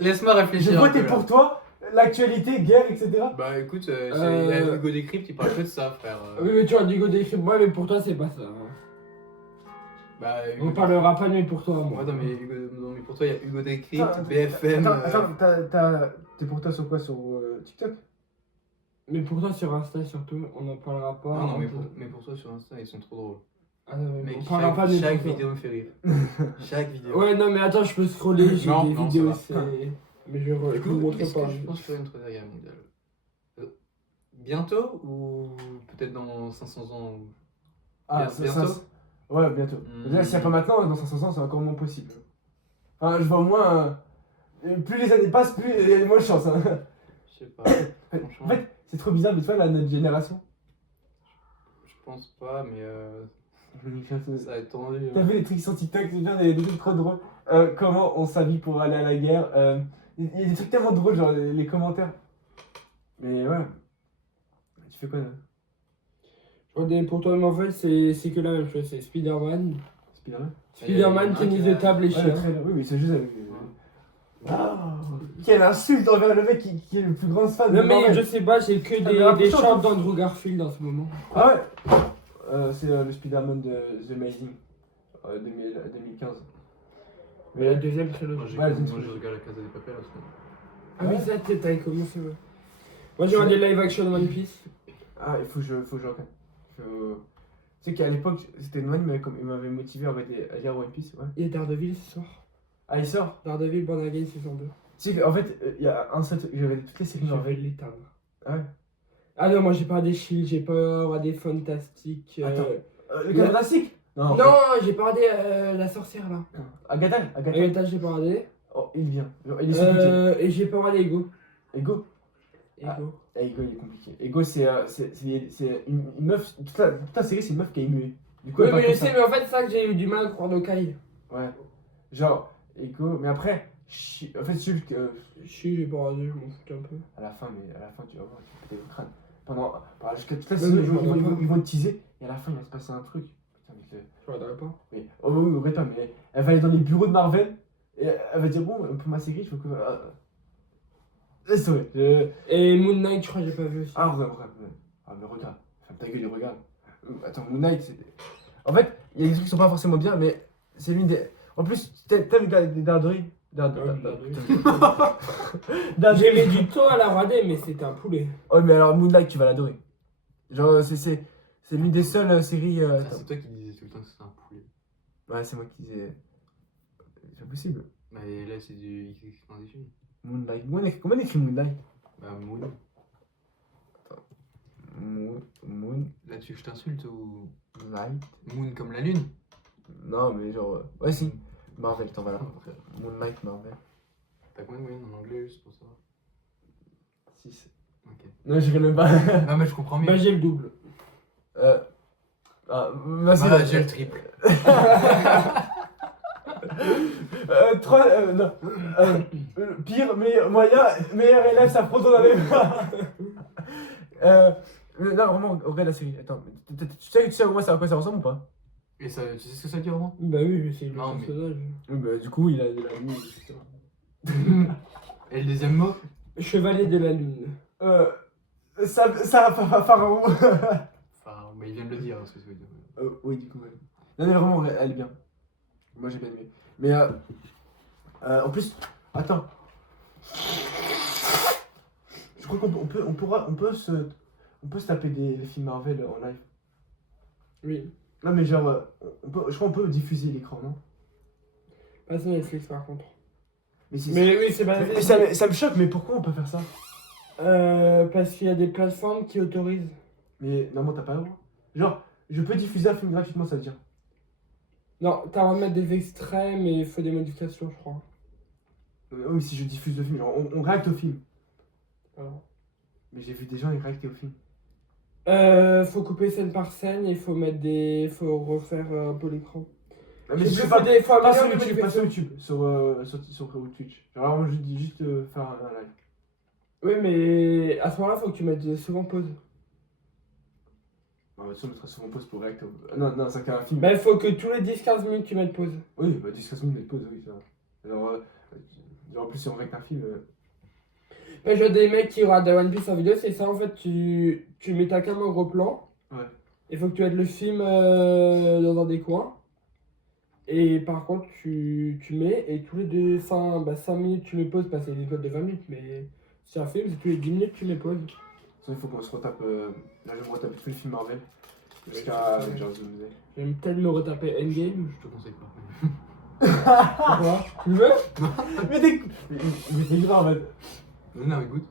Laisse-moi réfléchir. Je un vois peu, t'es là. pour toi, l'actualité, guerre, etc. Bah écoute, il y a Hugo Décrypte, il parle que de ça, frère. Oui, mais tu vois, Hugo décrit moi, mais pour toi, c'est pas ça. Bah, On parlera pas de mais pour toi, moi. Ouais, non, mais pour toi, il y a Hugo Décrypte, Attends, BFM. T'es pour toi sur quoi? Sur TikTok? Mais pour toi, sur Insta, surtout, on n'en parlera pas. Non, mais pour toi, sur Insta, ils sont trop drôles. Ah non, mais Mec, on parlera pas de chaque pour toi. vidéo me fait rire. Chaque vidéo. Ouais, non, mais attends, je peux scroller, j'ai Non, des non, vidéos, ça c'est. Mais je vous Écoute, montre est-ce pas. que je pense faire une 3ème guerre mondiale. Bientôt ou peut-être dans 500 ans? Bientôt? Ouais, bientôt. Déjà, s'il n'y a pas maintenant, dans 500 ans, c'est encore moins possible. Enfin, je vois au moins. Plus les années passent, plus il y a moins de chance. Hein. Je sais pas. En Franchement, fait, c'est trop bizarre, mais tu vois, là, notre génération. je pense pas, mais T'as ça va être tendu. vu les trucs sur TikTok, c'est bien, des trucs trop drôles. Comment on s'habille pour aller à la guerre. Il y a des trucs tellement drôles, genre les commentaires. Mais ouais. Tu fais quoi là? Pour toi, mais en fait, c'est que la même chose, c'est Spider-Man. Spider-Man? Spider-Man, tennis de table et Ouais, chien. oui, mais c'est juste avec. Quelle insulte envers le mec qui est le plus grand fan de Non, mais Marvel. je sais pas, j'ai que Ah, mais la des prochaine, chants d'Andrew Garfield en ce moment. Ah ouais c'est le Spider-Man de The Amazing 2015. Mais la deuxième Moi, trilogie. j'ai Ouais, moi, c'est je une regarde la Casa des Papel en ce moment. Ah oui, ça, t'avais commencé, ouais. Moi, j'ai regardé live action One Piece. Ah, il faut que je regarde. Tu sais qu'à l'époque, c'était Noël, mais comme il m'avait motivé à lire One Piece, ouais. Il y a Daredevil ce soir. Ah, il sort. Daredevil, Born Again, saison 2. Tu sais qu'en fait, il y a un seul truc, j'avais toutes les séries Je vais Marvel. l'éteindre. Ah ouais. Ah non, moi, j'ai pas des Shield, j'ai pas des Fantastiques. Attends. Le Fantastique. Non, Non, j'ai pas regardé la sorcière là. Agatha. Agatha, j'ai pas regardé. Oh, il vient. Genre, il est compliqué. Et j'ai pas regardé Ego. Ego. Ego. Ego, il est compliqué. Ego, c'est une meuf. Toute la série, c'est une meuf qui est muée. Du coup, Oui, elle parle mais je comme ça. sais, mais en fait, c'est ça que j'ai eu du mal à croire de Kai. Ouais. Genre, Ego. Mais après, en fait, Shulk, Si, j'ai pas regardé, je m'en foutais un peu. à la fin, tu vas voir, tu peux péter le crâne. Jusqu'à toute la Mais série, oui, je regarde pas. ils vont te teaser, et à la fin, il va se passer un truc. Putain, mais Je regarderai pas. oui. Oh oui, regarde pas, mais elle va aller dans les bureaux de Marvel, et elle va dire, bon, pour ma série, il faut que. Laisse tomber. Et Moon Knight, je crois que j'ai pas vu aussi. Ah, ouais. Ah, mais regarde. Ferme ta gueule et regarde. Attends, Moon Knight, c'est. En fait, il y a des trucs qui sont pas forcément bien, mais c'est l'une des. En plus, t'aimes les Daredevil? J'ai mis du temps à la regarder, mais c'était un poulet. Oh, mais alors Moonlight, tu vas l'adorer. Genre, c'est l'une des seules séries. C'est toi qui disais tout le temps que c'était un poulet. Ouais, c'est moi qui disais. C'est impossible. Mais là, c'est du X-Expedition. Moonlight. Comment on écrit Moonlight? Bah, Moon. Moon. Là, tu veux que je t'insulte ou. Light. Moon comme la lune? Non, mais genre. Ouais, si. Marvel, t'en vas là. Moonlight, Marvel. T'as combien de moyenne en anglais juste pour savoir? 6. Ok. Non, j'irai même pas. Non, mais je comprends mieux. Bah, j'ai le double. Merci. Bah, j'ai le triple. 3. Non. Pire, moyen, meilleur élève, ça prend ton année. Non, vraiment, regarde la série. Attends, tu sais à quoi ça ressemble ou pas? Et ça, tu sais ce que ça dit vraiment? Bah oui, je sais le Non, mais- personnage. Oui, bah, du coup, il a de la lune, etc. Et le deuxième mot? Chevalier de la lune. Ça, Pharaon. Enfin, bah, il vient de le dire, hein, ce que ça veut dire. Oui, du coup, ouais. Non, mais vraiment, elle est bien. Moi, j'ai bien aimé. Mais, en plus, attends. Je crois on peut se taper des films Marvel en live. Oui. Non, mais genre, je crois qu'on peut diffuser l'écran, non? Pas sur Netflix par contre. Mais, Mais oui, c'est pas. mais ça me choque, mais pourquoi on peut faire ça? Parce qu'il y a des plateformes qui autorisent. Mais normalement, t'as pas le droit. Genre, je peux diffuser un film gratuitement, ça veut dire. Non, t'as le droit de mettre des extraits, mais il faut des modifications, je crois. Oui, mais si je diffuse le film, genre, on réacte au film. Voilà. Mais j'ai vu des gens, ils réactaient au film. Faut couper scène par scène et faut refaire un peu l'écran. Ah, mais Je je sais sais pas, des fois pas sur améliorer YouTube, les pas sur modifications. YouTube, sur Twitch. Genre, vraiment, je dis juste faire un live. Oui, mais à ce moment-là, faut que tu mettes souvent pause. On va toujours mettre souvent pause pour réacter. Non, c'est un film. Bah, il faut que tous les 10-15 minutes, tu mettes pause. Oui, bah 10-15 minutes de pause, oui, ça va. Alors, en plus, si on réacte un film. Bah, je vois des mecs qui regardent One Piece en vidéo, c'est ça en fait, tu mets ta cam en gros plan. Ouais. Il faut que tu aides le film dans un des coins. Et par contre, tu mets, et tous les 5 minutes, tu mets pause, parce que c'est des épisodes de 20 minutes, mais c'est un film, c'est tous les 10 minutes, tu mets pause. Sinon, il faut qu'on se retape. Là, je vais me retaper tous les films Marvel. Jusqu'à Avengers Doomsday. J'aime tellement retaper Endgame. Je te conseille pas. Pourquoi? Tu veux? Mais t'es grave, en fait. Non, écoute.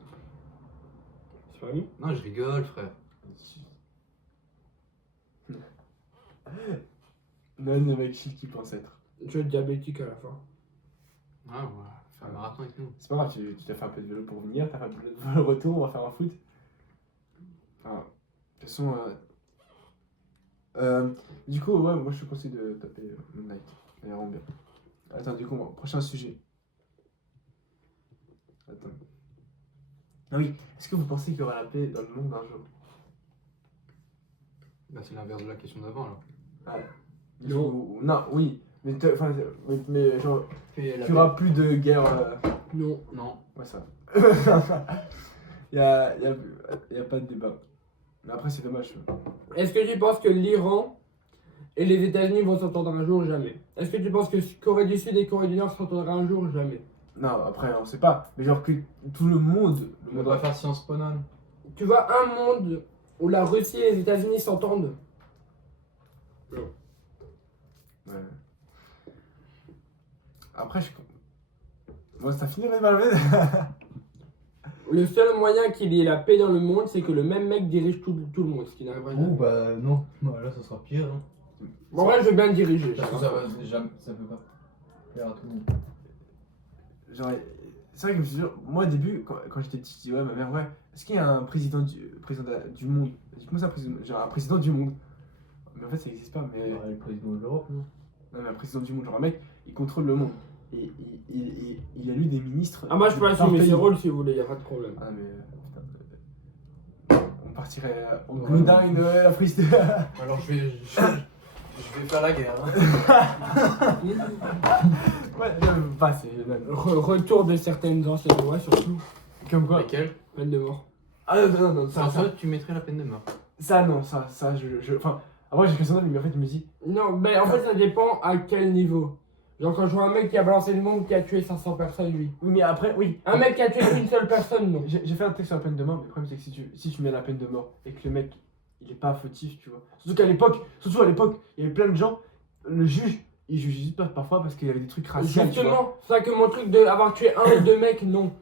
C'est pas mieux. Non, je rigole, frère. Non, le mec chill qui pense être. Je vais être diabétique à la fin. Ah, on va faire un marathon avec nous. C'est pas grave, tu t'as fait un peu de vélo pour venir, t'as fait un peu de vélo retour, on va faire un foot. Enfin, de toute façon, du coup, ouais, moi je te conseille de taper Moon Knight. Ça ira bien. Attends, du coup, prochain sujet. Attends. Ah oui, est-ce que vous pensez qu'il y aura la paix dans le monde un jour? Bah, c'est l'inverse de la question d'avant, là. Ah, Non. non, oui. Mais, mais genre, Et il n'y aura plus de guerre. Non. Non. Ouais, ça. Il y a pas de débat. Mais après, c'est dommage. Est-ce que tu penses que l'Iran et les États-Unis vont s'entendre un jour? Jamais. Est-ce que tu penses que Corée du Sud et Corée du Nord s'entendront un jour? Jamais. Non, après, on sait pas. Mais genre que tout le monde. On va pas faire Science Ponon. Tu vois un monde où la Russie et les États-Unis s'entendent? Ouais. Après, moi, ça finit avec Marvel. Le seul moyen qu'il y ait la paix dans le monde, c'est que le même mec dirige tout le monde, ce qui n'arrivera jamais. bah non. Bah, là, ça sera pire. Hein. En vrai, je veux bien le diriger. Parce que ça peut pas plaire à tout le monde. Genre, c'est vrai que je me suis dit, moi au début, quand j'étais petit, je disais, ouais, ma mère, ouais, est-ce qu'il y a un président du monde? Dites-moi ça, genre un président du monde. Mais en fait, ça n'existe pas. Mais... Le président de l'Europe, non? Non, mais un président du monde, genre un mec, il contrôle le monde. Et il a lu des ministres. Ah, moi, je peux de assumer pays. ce rôle si vous voulez, y a pas de problème. Ah, mais putain. On partirait en Gloudain, la prise de. Alors, je vais faire la guerre. Hein. Ouais, pas, c'est. Retour de certaines anciennes lois, surtout. Comme quoi? Lesquels? Peine de mort. Ah, non, Sans ça, tu mettrais la peine de mort. Ça, non, ça, enfin, après, j'ai questionné, mais en fait, il me dit, Non, mais en fait, ça dépend à quel niveau. Genre, quand je vois un mec qui a balancé une bombe qui a tué 500 personnes, oui. oui, mais après, oui. Un mec qui a tué une seule personne, non. J'ai fait un texte sur la peine de mort, mais le problème, c'est que si tu mets la peine de mort et que le mec, il est pas fautif, tu vois. Surtout à l'époque, il y avait plein de gens, le juge, il juge juste pas parfois parce qu'il y avait des trucs raciaux, tu vois. Justement, c'est ça que mon truc d'avoir tué un ou deux mecs, non.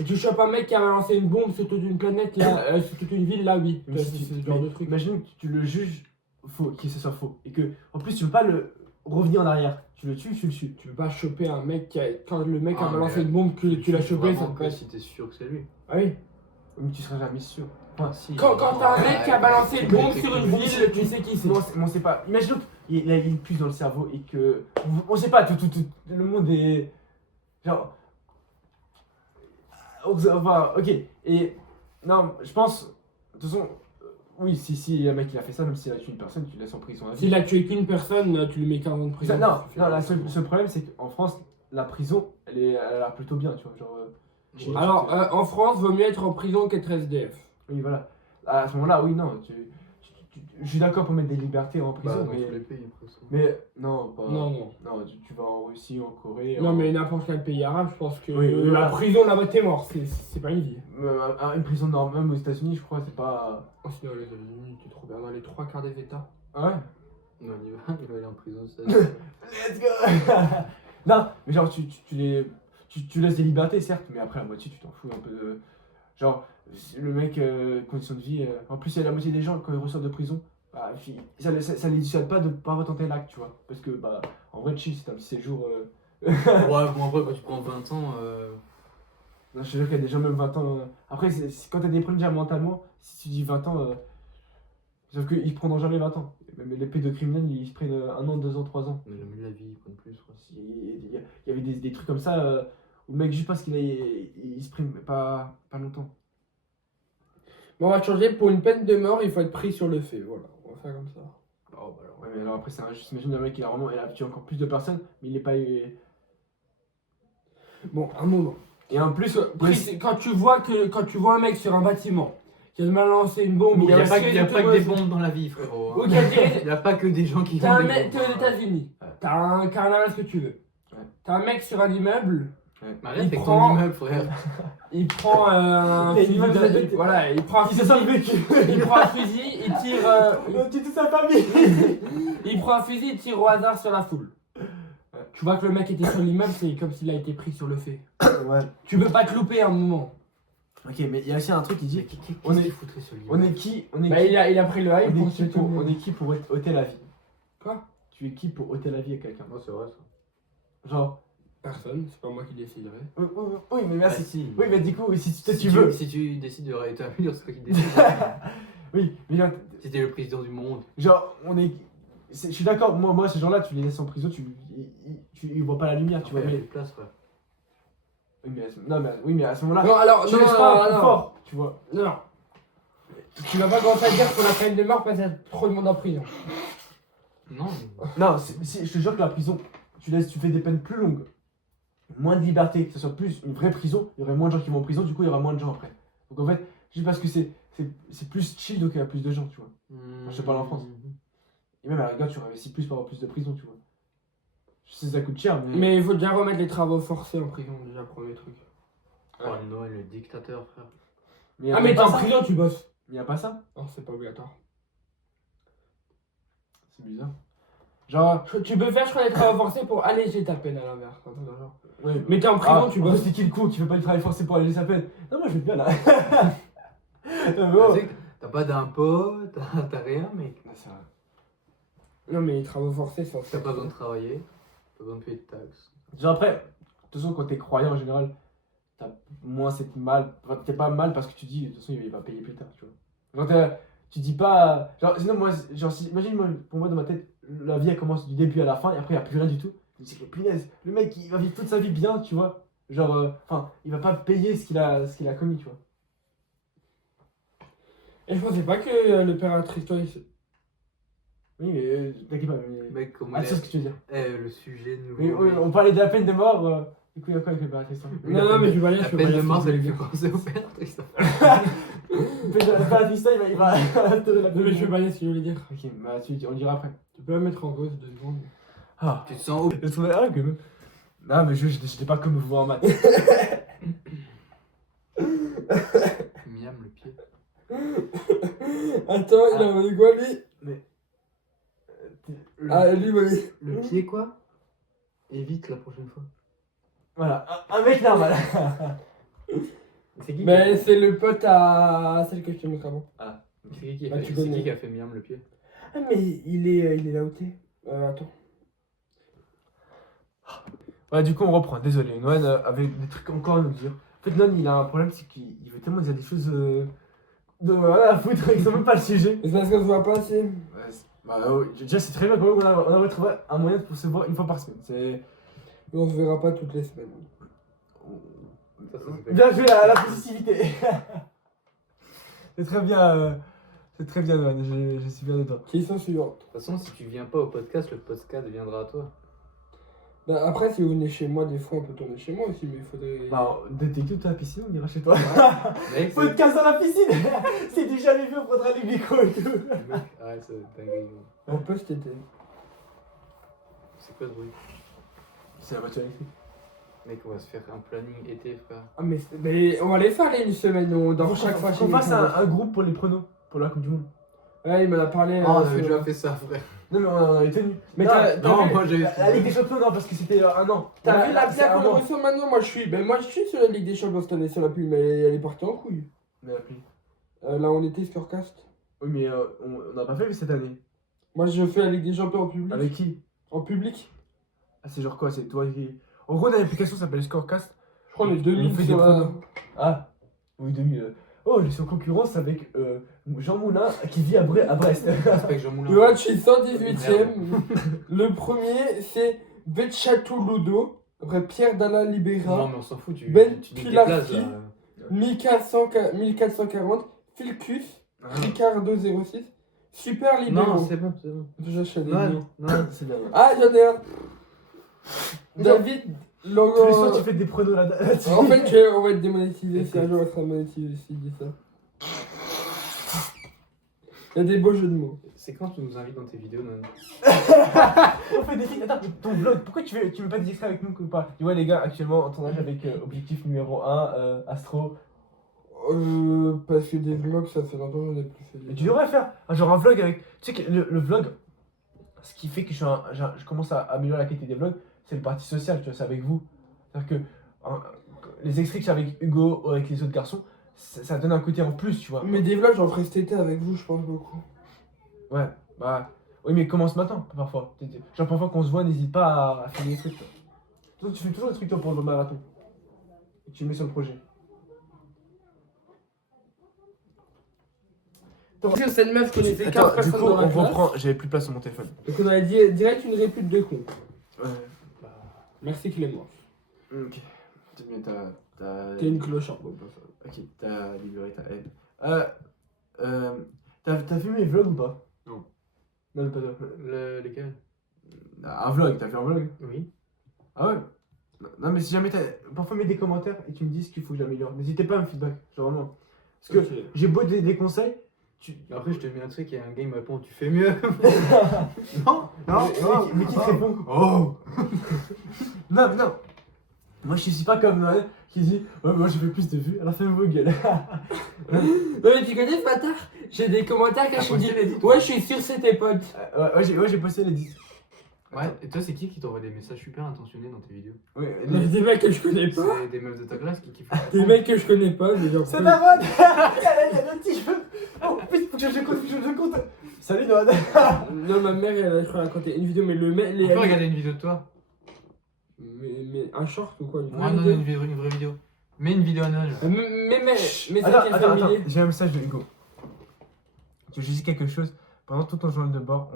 Et tu chopes un mec qui a balancé une bombe sur toute une planète, là, sur toute une ville, là, oui. Mais C'est ce genre de truc. Imagine que tu le juges faux, que ce soit faux. Et que, en plus, tu veux pas le revenir en arrière. Tu le tues, tu le tues. Tu peux pas choper un mec qui a. Quand le mec a Ah, balancé mais une bombe, que tu l'as chopé, ça Vraiment peut que être. si t'es sûr que c'est lui. Ah oui. Mais tu seras jamais sûr. Enfin, Si, Quand t'as un mec qui a balancé une bombe sur une bon, ville, tu sais qui c'est. non, on sait pas. Imagine qu'il a une puce dans le cerveau et que. On sait pas, tout le monde est. Genre. Enfin, ok. Et. Non, je pense. De toute façon. Oui, si le mec il a fait ça, même s'il a tué une personne, tu le laisses en prison à vie. S'il a tué qu'une personne, tu lui mets 40 ans de prison. Non, le seul problème, c'est qu'en France, la prison, elle a l'air plutôt bien, tu vois. Genre, Alors, en France, vaut mieux être en prison qu'être SDF. oui, voilà. À ce moment-là, oui, non. Je suis d'accord pour mettre des libertés en Bah, prison, dans tous mais. les pays, presque. Mais non, pas. Non, non. Non, tu vas en Russie, en Corée. Non, en- mais n'importe quel pays arabe, je pense que Oui, oui, la voilà. prison là-bas, t'es mort. C'est pas une vie. Une prison normale, même aux États-Unis, je crois, c'est pas. Oh, sinon, les États-Unis, t'es trop bien dans les trois quarts des États. Ah ouais? Non, il va aller en prison, ça. Let's go! Non, mais genre, tu laisses des libertés, certes, mais après, la moitié, tu t'en fous un peu de. Genre, le mec, condition de vie. En plus, il y a la moitié des gens, quand ils ressortent de prison, bah, ça les dissuade pas de pas retenter l'acte, tu vois. Parce que, bah, en vrai, chill, c'est un petit séjour. Ouais, bon, après, quand tu prends 20 ans. Non, je te jure qu'il y a des gens, même 20 ans. Après, quand t'as des problèmes déjà mentalement, si tu dis 20 ans. Sauf qu'ils se prendront jamais 20 ans. Même les pédocriminels, ils se prennent 1 an, 2 ans, 3 ans. Mais le milieu de la vie, ils prennent plus, quoi. Il y avait des trucs comme ça où le mec, juste parce il se prime pas longtemps. Bon, on va changer. Pour une peine de mort, il faut être pris sur le fait. Voilà, on va faire comme ça. Oh, bah alors. Ouais, mais alors après, c'est injuste. Imagine le mec, il a tué encore plus de personnes, mais il est pas. Et Bon, un moment. en plus, Quand tu vois un mec sur un bâtiment qui a mal lancé une bombe, Il n'y a ou pas qui que a des bombes dans la vie, frérot. Ou qui a tiré. Il n'y a pas que des gens qui T'as ont un des mec, bombes. t'es aux États-Unis, t'as un carnaval, ce que tu veux. Ouais. T'as un mec sur un immeuble, Mais arrête Il avec prend- ton immeuble, frère. il prend un Les fusil, immeubles de- voilà, il prend un il se fusil, sent vécu. il prend un fusil, il tire, Tu toute sa famille. il prend un fusil, il tire au hasard sur la foule. Tu vois que le mec était sur l'immeuble, c'est comme s'il a été pris sur le fait. Ouais. Tu peux pas te louper un moment. Ok, mais il y a aussi un truc qui dit On on est est- foutu sur lui. on est qui Bah, il a pris le hype on pour est qui tuer tout le monde. on est qui pour ôter la vie? Quoi? Tu es qui pour ôter la vie à quelqu'un? Non, c'est vrai, ça. Genre. Personne, c'est pas moi qui déciderai. Oui, mais merci. Ah, si. Oui, mais du coup, si Si tu veux. Si tu décides de rétablir, c'est toi qui décides. Oui, mais genre, Si t'es le président du monde. genre, je suis d'accord, moi, ces gens-là, tu les laisses en prison, ils voient pas la lumière, tu vois. Il y a Mais, plus de place, frère. oui, mais à ce moment-là, Non, alors, tu non, laisses pas un non, coup fort, tu vois. non. Tu vas pas commencer à dire sur la peine de mort parce qu'il y a trop de monde en prison. Non. Non, je te jure que la prison, tu fais des peines plus longues, moins de liberté, que ce soit plus une vraie prison, il y aurait moins de gens qui vont en prison, du coup, il y aura moins de gens après. Donc en fait, juste parce que c'est plus chill, donc il y a plus de gens, tu vois. Je te parle en France. Et même à la rigueur, tu investis plus pour avoir plus de prison, tu vois. Je sais que ça coûte cher, mais. Mais il faut déjà remettre les travaux forcés en prison, déjà, premier truc. Oh, Noël, le dictateur, frère. il y a Ah, mais t'es pas en ça. prison, tu bosses. Il y a pas ça. Non, c'est pas obligatoire. C'est bizarre. Genre. Tu peux faire, je crois, les travaux forcés pour alléger ta peine à l'inverse. un truc dans le genre. Ouais, Mais t'es en prison, tu en fait, bosses. c'est qui le con qui fait pas du travail forcé pour alléger sa peine? Non, moi je vais bien là. Non, mais Tu oh. sais que t'as pas d'impôt, t'as rien, mec. Ah, c'est vrai. Non, mais les travaux forcés, c'est T'as pas besoin de travailler, pas besoin de payer de taxes. Genre après, de toute façon, quand t'es croyant en général, t'as moins cette mal. Enfin, t'es pas mal parce que tu dis, de toute façon, il va payer plus tard, tu vois. Genre, tu dis pas. Genre, sinon, moi, genre, imagine, pour moi, dans ma tête, la vie, elle commence du début à la fin et après, il n'y a plus rien du tout. Je me dis, mais punaise, le mec, il va vivre toute sa vie bien, tu vois. Genre, enfin, il va pas payer ce qu'il a commis, tu vois. Et je pensais pas que le père Tristan, il se... Oui, mais t'inquiète pas. Mais... Mec, comment Ah, c'est ce que tu veux dire. le sujet nouveau. Oui, oui, on parlait de la peine de mort. Du coup, il y a quoi avec le père Tristan? Non, non, mais je vais pas dire, La je peux peine pas de dire mort, ce ça que lui je fait veux dire. penser au père, Tristan. faire la freestyle, il va te la Non, mais je vais pas dire ce que je voulais dire. Ok, bah on le dira après. Tu peux la mettre en pause 2 secondes. Ah, Tu te sens où? je trouvais quand même. Non, mais j'étais pas comme vous en maths. Miam le pied. Attends, il a envoyé quoi lui? Ah, lui, oui. Le pied quoi? Évite la prochaine fois. Voilà, un mec normal. C'est qui Mais c'est le pote à celle que je te montre avant. C'est qui, Bah, tu c'est connais. qui a fait miam le pied? Ah, mais il est là où t'es. Attends. Ouais, du coup, on reprend. Désolé, Noël avait des trucs encore à nous dire. En fait, Noël, il a un problème, c'est qu'il veut tellement dire des choses de voilà, à foutre, ils sont même pas le sujet. Mais c'est parce qu'on se voit pas assez. Ouais, bah, oui, déjà, c'est très bien quand même on a retrouvé un moyen pour se voir une fois par semaine. C'est. Mais on se verra pas toutes les semaines. Ça s'appelle- Bien joué la positivité. C'est très bien, Noël, je suis bien de toi. Question suivante. De toute façon, si tu viens pas au podcast, le podcast viendra à toi. Bah, après, si vous venez chez moi, des fois, on peut tourner chez moi aussi, mais il faudrait. Bah, dès que tu à la piscine, on ira chez toi. Mec, c'est... Podcast dans la piscine. Si tu jamais vu, on prendra les micros et tout. Mec, arrête, c'est dingue. On peut cet été. C'est quoi ce bruit? C'est la voiture électrique. Mec, on va se faire un planning été, frère. Ah, mais on va les faire les une semaine, on dort chaque fois chez Qu'on nous. fasse un groupe pour les pronos, pour la Coupe du Monde. Ouais, il m'en a parlé. Oh, on avait sur- déjà fait ça, frère. Non, mais on avait tenu. Mais Non, t'as Non, vu, moi j'avais La Ligue des Champions, non, parce que c'était un an. t'as vu la c'est plaque un qu'on mois. reçoit maintenant? Moi, je suis sur la Ligue des Champions cette année sur la pub, mais elle est partie en couille. Mais appli. Là, on était Scorecast. Oui, mais on n'a pas fait cette année. Moi, je fais la Ligue des Champions en public. Avec qui? En public? Ah, c'est genre quoi? C'est toi qui. En gros, on a une application qui s'appelle Scorecast. Je crois les 2000 On fait sur des la- pronos. Ah, oui, 2000. Oh, je suis en concurrence avec Jean Moulin qui vit à Brest. Respect Jean Moulin. Tu vois, je suis 118ème. Le premier, c'est Vetchatou Ludo. Après, Pierre Dalla Non, Libera. mais on s'en fout, tu Ben tu niques des Pilarski. places, là. 1440. Filcus. Ricardo 06. Super Libero. Non, c'est bon, c'est bon. J'achète des Non, noms. non. C'est bien. Ah, j'en ai un. David Tous les soirs, Logo. tu fais des pronos là-dessus. En fait, on va être démonétisé si un jour on sera monétisé s'il dit ça. Il y a des beaux jeux de mots. C'est quand tu nous invites dans tes vidéos, non? On fait des films. Attends, ton vlog, pourquoi tu veux pas te discuter avec nous ou pas? Tu vois, les gars, actuellement en tournage avec objectif numéro 1, Astro. Parce que des vlogs, ça fait longtemps que j'en ai plus fait. Mais tu devrais faire genre un vlog avec. Tu sais que le vlog, ce qui fait que je commence à améliorer la qualité des vlogs, c'est le parti social, tu vois, c'est avec vous. C'est-à-dire que les extraits que j'ai avec Hugo ou avec les autres garçons, ça donne un côté en plus, tu vois. Mais des vlogs, j'en ferai cet été avec vous, je pense beaucoup. Ouais, bah. Oui, mais commence maintenant, parfois. Genre, parfois qu'on se voit, n'hésite pas à faire des trucs, toi. Toi, tu fais toujours des trucs, toi, pour le marathon. Et tu le mets sur le projet. Parce que cette meuf connaissait 4 Attends, du personnes coup, dans la on classe. reprend. J'avais plus de place sur mon téléphone. Donc on a dit direct une répute de con. Ouais. Merci Clément. Ok. C'est bien, t'as. T'es une clochard, bon, pas ça. Ok, t'as libéré ta haine. T'as vu mes vlogs ou pas? Non. Non, pas toi. Lesquels? Un vlog, t'as fait un vlog? Oui. Ah ouais? Non, mais si jamais t'as. Parfois, mets des commentaires et tu me dis ce qu'il faut que j'améliore. N'hésitez pas à me feedback, genre vraiment. Parce que j'ai beau des conseils. Après, je te mets un truc et un gars il me répond, tu fais mieux. Non, mais qui te répond? Oh. Non, non. Moi, je suis pas comme Noël qui dit ouais, moi j'ai fait plus de vues, alors fermez vos gueules. Non mais tu connais ce bâtard? J'ai des commentaires qui me disent ouais je suis sûr c'est tes potes. Ouais, j'ai posté les 10. Ouais, et toi, c'est qui t'envoie des messages super intentionnés dans tes vidéos? Ouais, Mais des mecs que je connais pas. C'est des meufs de ta classe qui font. Des mecs que je connais pas, mais genre. c'est Daron. Il y a des petits cheveux. Oh, putain, faut que je compte. Salut Noël. Non, ma mère elle a raconté une vidéo, mais le mec. On peut regarder une vidéo de toi? Mais un short ou quoi? Une Ouais, vraie non, vidéo une vraie vidéo. Mais une vidéo à Noël. Mais ça Attends, qui est attends, familier. j'ai un message de Hugo. Tu veux juste quelque chose? Pendant tout ton journal de bord,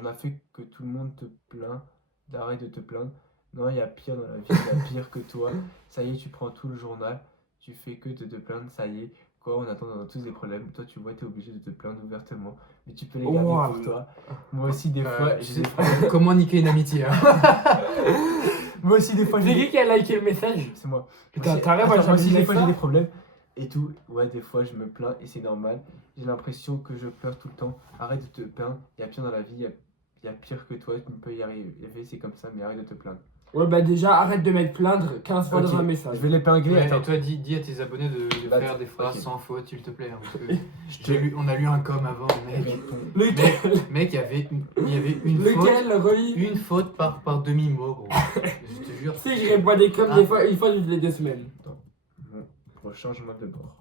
on a fait que tout le monde te plaint. D'arrête de te plaindre. Non, il y a pire dans la vie, il y a pire que toi. Ça y est, tu prends tout le journal. Tu fais que de te plaindre, ça y est. Quoi, on attend dans tous des problèmes. Toi, tu vois, t'es obligé de te plaindre ouvertement. Mais tu peux les garder Wow. pour toi. Moi aussi, des fois, j'ai des Comment niquer une amitié, hein? Moi aussi, des fois, C'est qui a liké le message? C'est moi. Putain, Moi aussi- t'arrêtes, attends, moi moi aussi, j'ai des fois, j'ai des problèmes. et tout. Ouais, des fois je me plains et c'est normal. J'ai l'impression que je pleure tout le temps. Arrête de te plaindre. Il y a pire dans la vie. Il y a pire que toi. Tu ne peux y arriver. C'est comme ça, mais arrête de te plaindre. Ouais, bah déjà, arrête de m'être plaindre 15 fois Ok, dans un Je message. vais l'épingler. Ouais, Attends. et toi, dis à tes abonnés de Bah, faire des phrases ok. sans faute, s'il te plaît. Hein, parce que on a lu un com avant, mec. Lequel Mec, il y avait une faute. Lequel, relis Une faute par demi-mot, gros. Je te jure. Si je réponds des coms Ah. des fois, une fois toutes les 2 semaines. Bon, changement de bord.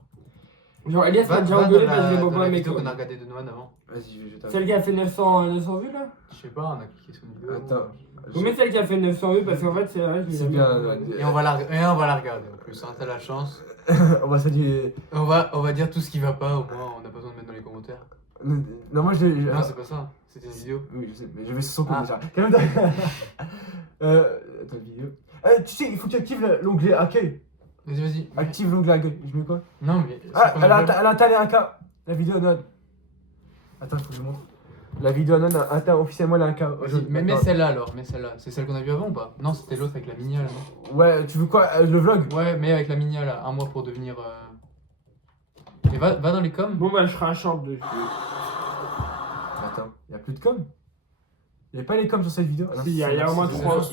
Genre, Elias m'a déjà Va engueulé dans parce que je réponds dans pas à la mes vidéo coms. qu'on a regardé de Noan avant. Vas-y, je vais Celle qui a fait 900 vues là Je sais pas, on a cliqué sur une vidéo. Attends. Vous mettez celle qui a fait 900 vues parce qu'en fait, c'est vrai, je l'ai C'est jamais bien. vu. Et on va la regarder en plus, hein, t'as la chance. On va saluer. On va dire tout ce qui va pas, au moins on n'a pas besoin de mettre dans les commentaires. Non, moi je. Non, c'est pas ça, c'était une vidéo. Oui, je sais, mais je vais sur son compte Ah. déjà. Calme-toi. Attends, vidéo. Tu sais, il faut que tu actives l'onglet accueil. Vas-y. Active l'onglet accueil. Je mets quoi? Non, mais. Ah, c'est pas elle a normal. installé un cas. La vidéo non. Attends, faut que je montre. La vidéo non atteint officiellement un cas. Vas-y, mets celle-là alors, mets celle-là. C'est celle qu'on a vue avant ou pas? Non, c'était l'autre avec la Minia là, non? Ouais, tu veux quoi? Le vlog? Ouais, mais avec la Minia là, un mois pour devenir. Et va dans les coms. Bon, bah, je ferai un short dessus. Attends, y'a plus de com? Y'a pas les coms sur cette vidéo? Ah non, Si, y a au moins c'est 3. ça.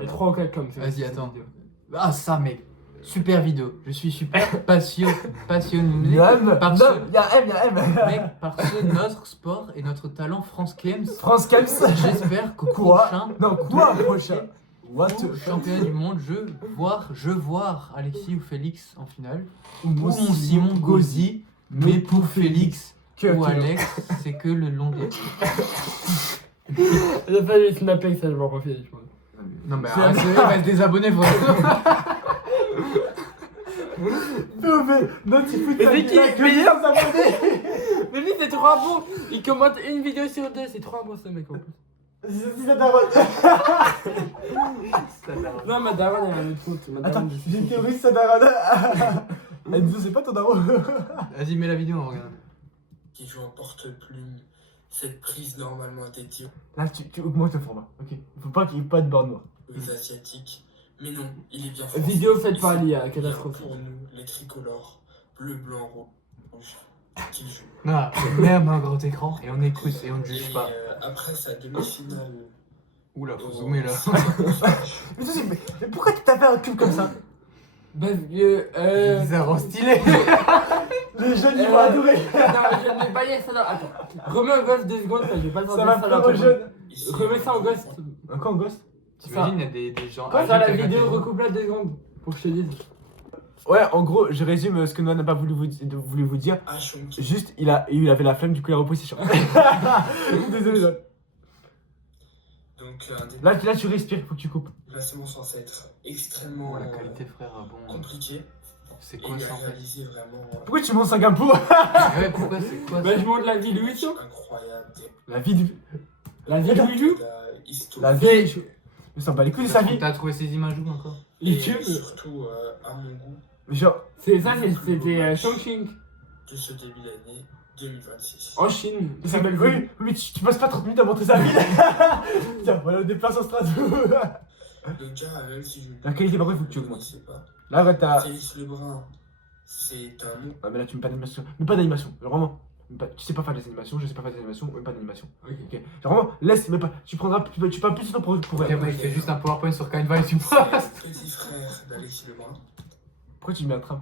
Et 3 ou 4 coms. c'est Vas-y, cette attends. vidéo. Ah, ça, mec. Super vidéo. Je suis super passionné. Y'a M! Par Non, ce- y'a M, y'a M! Mec, parce que notre sport et notre talent France Kems, France Kems! j'espère qu'au Quoi? prochain Non, quoi, prochain? What the championnat du monde, je voir Alexis ou Félix en finale. Ou Ou mon Simon Gauzy, mais pour Félix ou Alex, c'est que le long des. J'ai pas eu snapper ça, je m'en profite, je pense. Non, mais C'est arrête, il va se désabonner, faut. Non, tu fous Mais c'est qui que Mais les abonnés! Mais lui, c'est trop un bon. Il commente une vidéo sur 2, c'est trop un bon ce mec en plus. C'est ça, daronne. Non, ma daronne, elle a un autre compte. Ma Attends, daronne, j'ai une théorie sur sa daronne. Elle dit, c'est pas ton daron. Vas-y, mets la vidéo, on regarde. Qui joue en porte-plume. Cette prise normalement était Là, tu augmentes le format, ok? Faut pas qu'il y ait pas de bord noir. aux asiatiques. Mais non, il est bien Vidéo faite par l'IA, Bien catastrophe. pour nous, les tricolores, bleu, blanc, rouge, qu'il joue. Non, mets un grand écran et on écoute et on ne Et juge pas. après sa demi-finale. Oula, faut zoomer là. Mais tu sais, mais pourquoi tu t'as fait un cube comme ça? Parce que. Bizarre, stylé. Les jeunes, ils vont adorer. Non, je n'ai pas dit ça. Attends, remets en ghost 2 secondes, je vais pas le Ça faire va ça faire dans aux le jeunes. Remets ça en ghost. Encore un ghost? T'imagines, il y a des gens. Quand âgés ça, la qui regardent vidéo, les- recoupe la 2 secondes. Pour que je te dise. Ouais, en gros, je résume ce que Noah n'a pas voulu vous dire. Ah, Chonky. Juste, il avait la flemme, du coup, il a repris ses chants. Désolé, Noah. Donc Là, tu respires, faut que tu coupes. un déplacement censé être extrêmement Oh, la qualité, frère, bon. compliqué. C'est Et quoi il ça a en fait? réalisé vraiment Pourquoi tu montes Singapour? Ouais, pourquoi c'est quoi Bah, ça? je montre la vie de Louison. incroyable. La vie du. La vie de Louison. La vie. Je sens pas les couilles de sa vie. T'as trouvé ces images où encore? Et YouTube. surtout, à mon goût, Genre, C'était Chongqing. de ce début d'année 2026. En Chine. Ça c'est s'appelle oui, mais tu passes pas 30 minutes à montrer sa vie. Tiens, voilà, on déplace en Strasbourg. Le gars, même si je ne La qualité, par contre, faut que tu ne augmentes. sais pas. Là, ouais, t'as. Félix Lebrun, c'est un nom. Ah, mais là, tu mets pas d'animation. Mais pas d'animation, genre, vraiment. Tu sais pas faire des animations, je sais pas faire des animations, même pas d'animation. Ok. Genre, vraiment, laisse, mais pas. Tu prendras. Tu parles plus de temps pour. Ok, mec, fais juste un PowerPoint sur Canva et tu me C'est passes. le petit frère d'Alexis Lebrun. Pourquoi tu mets un tram?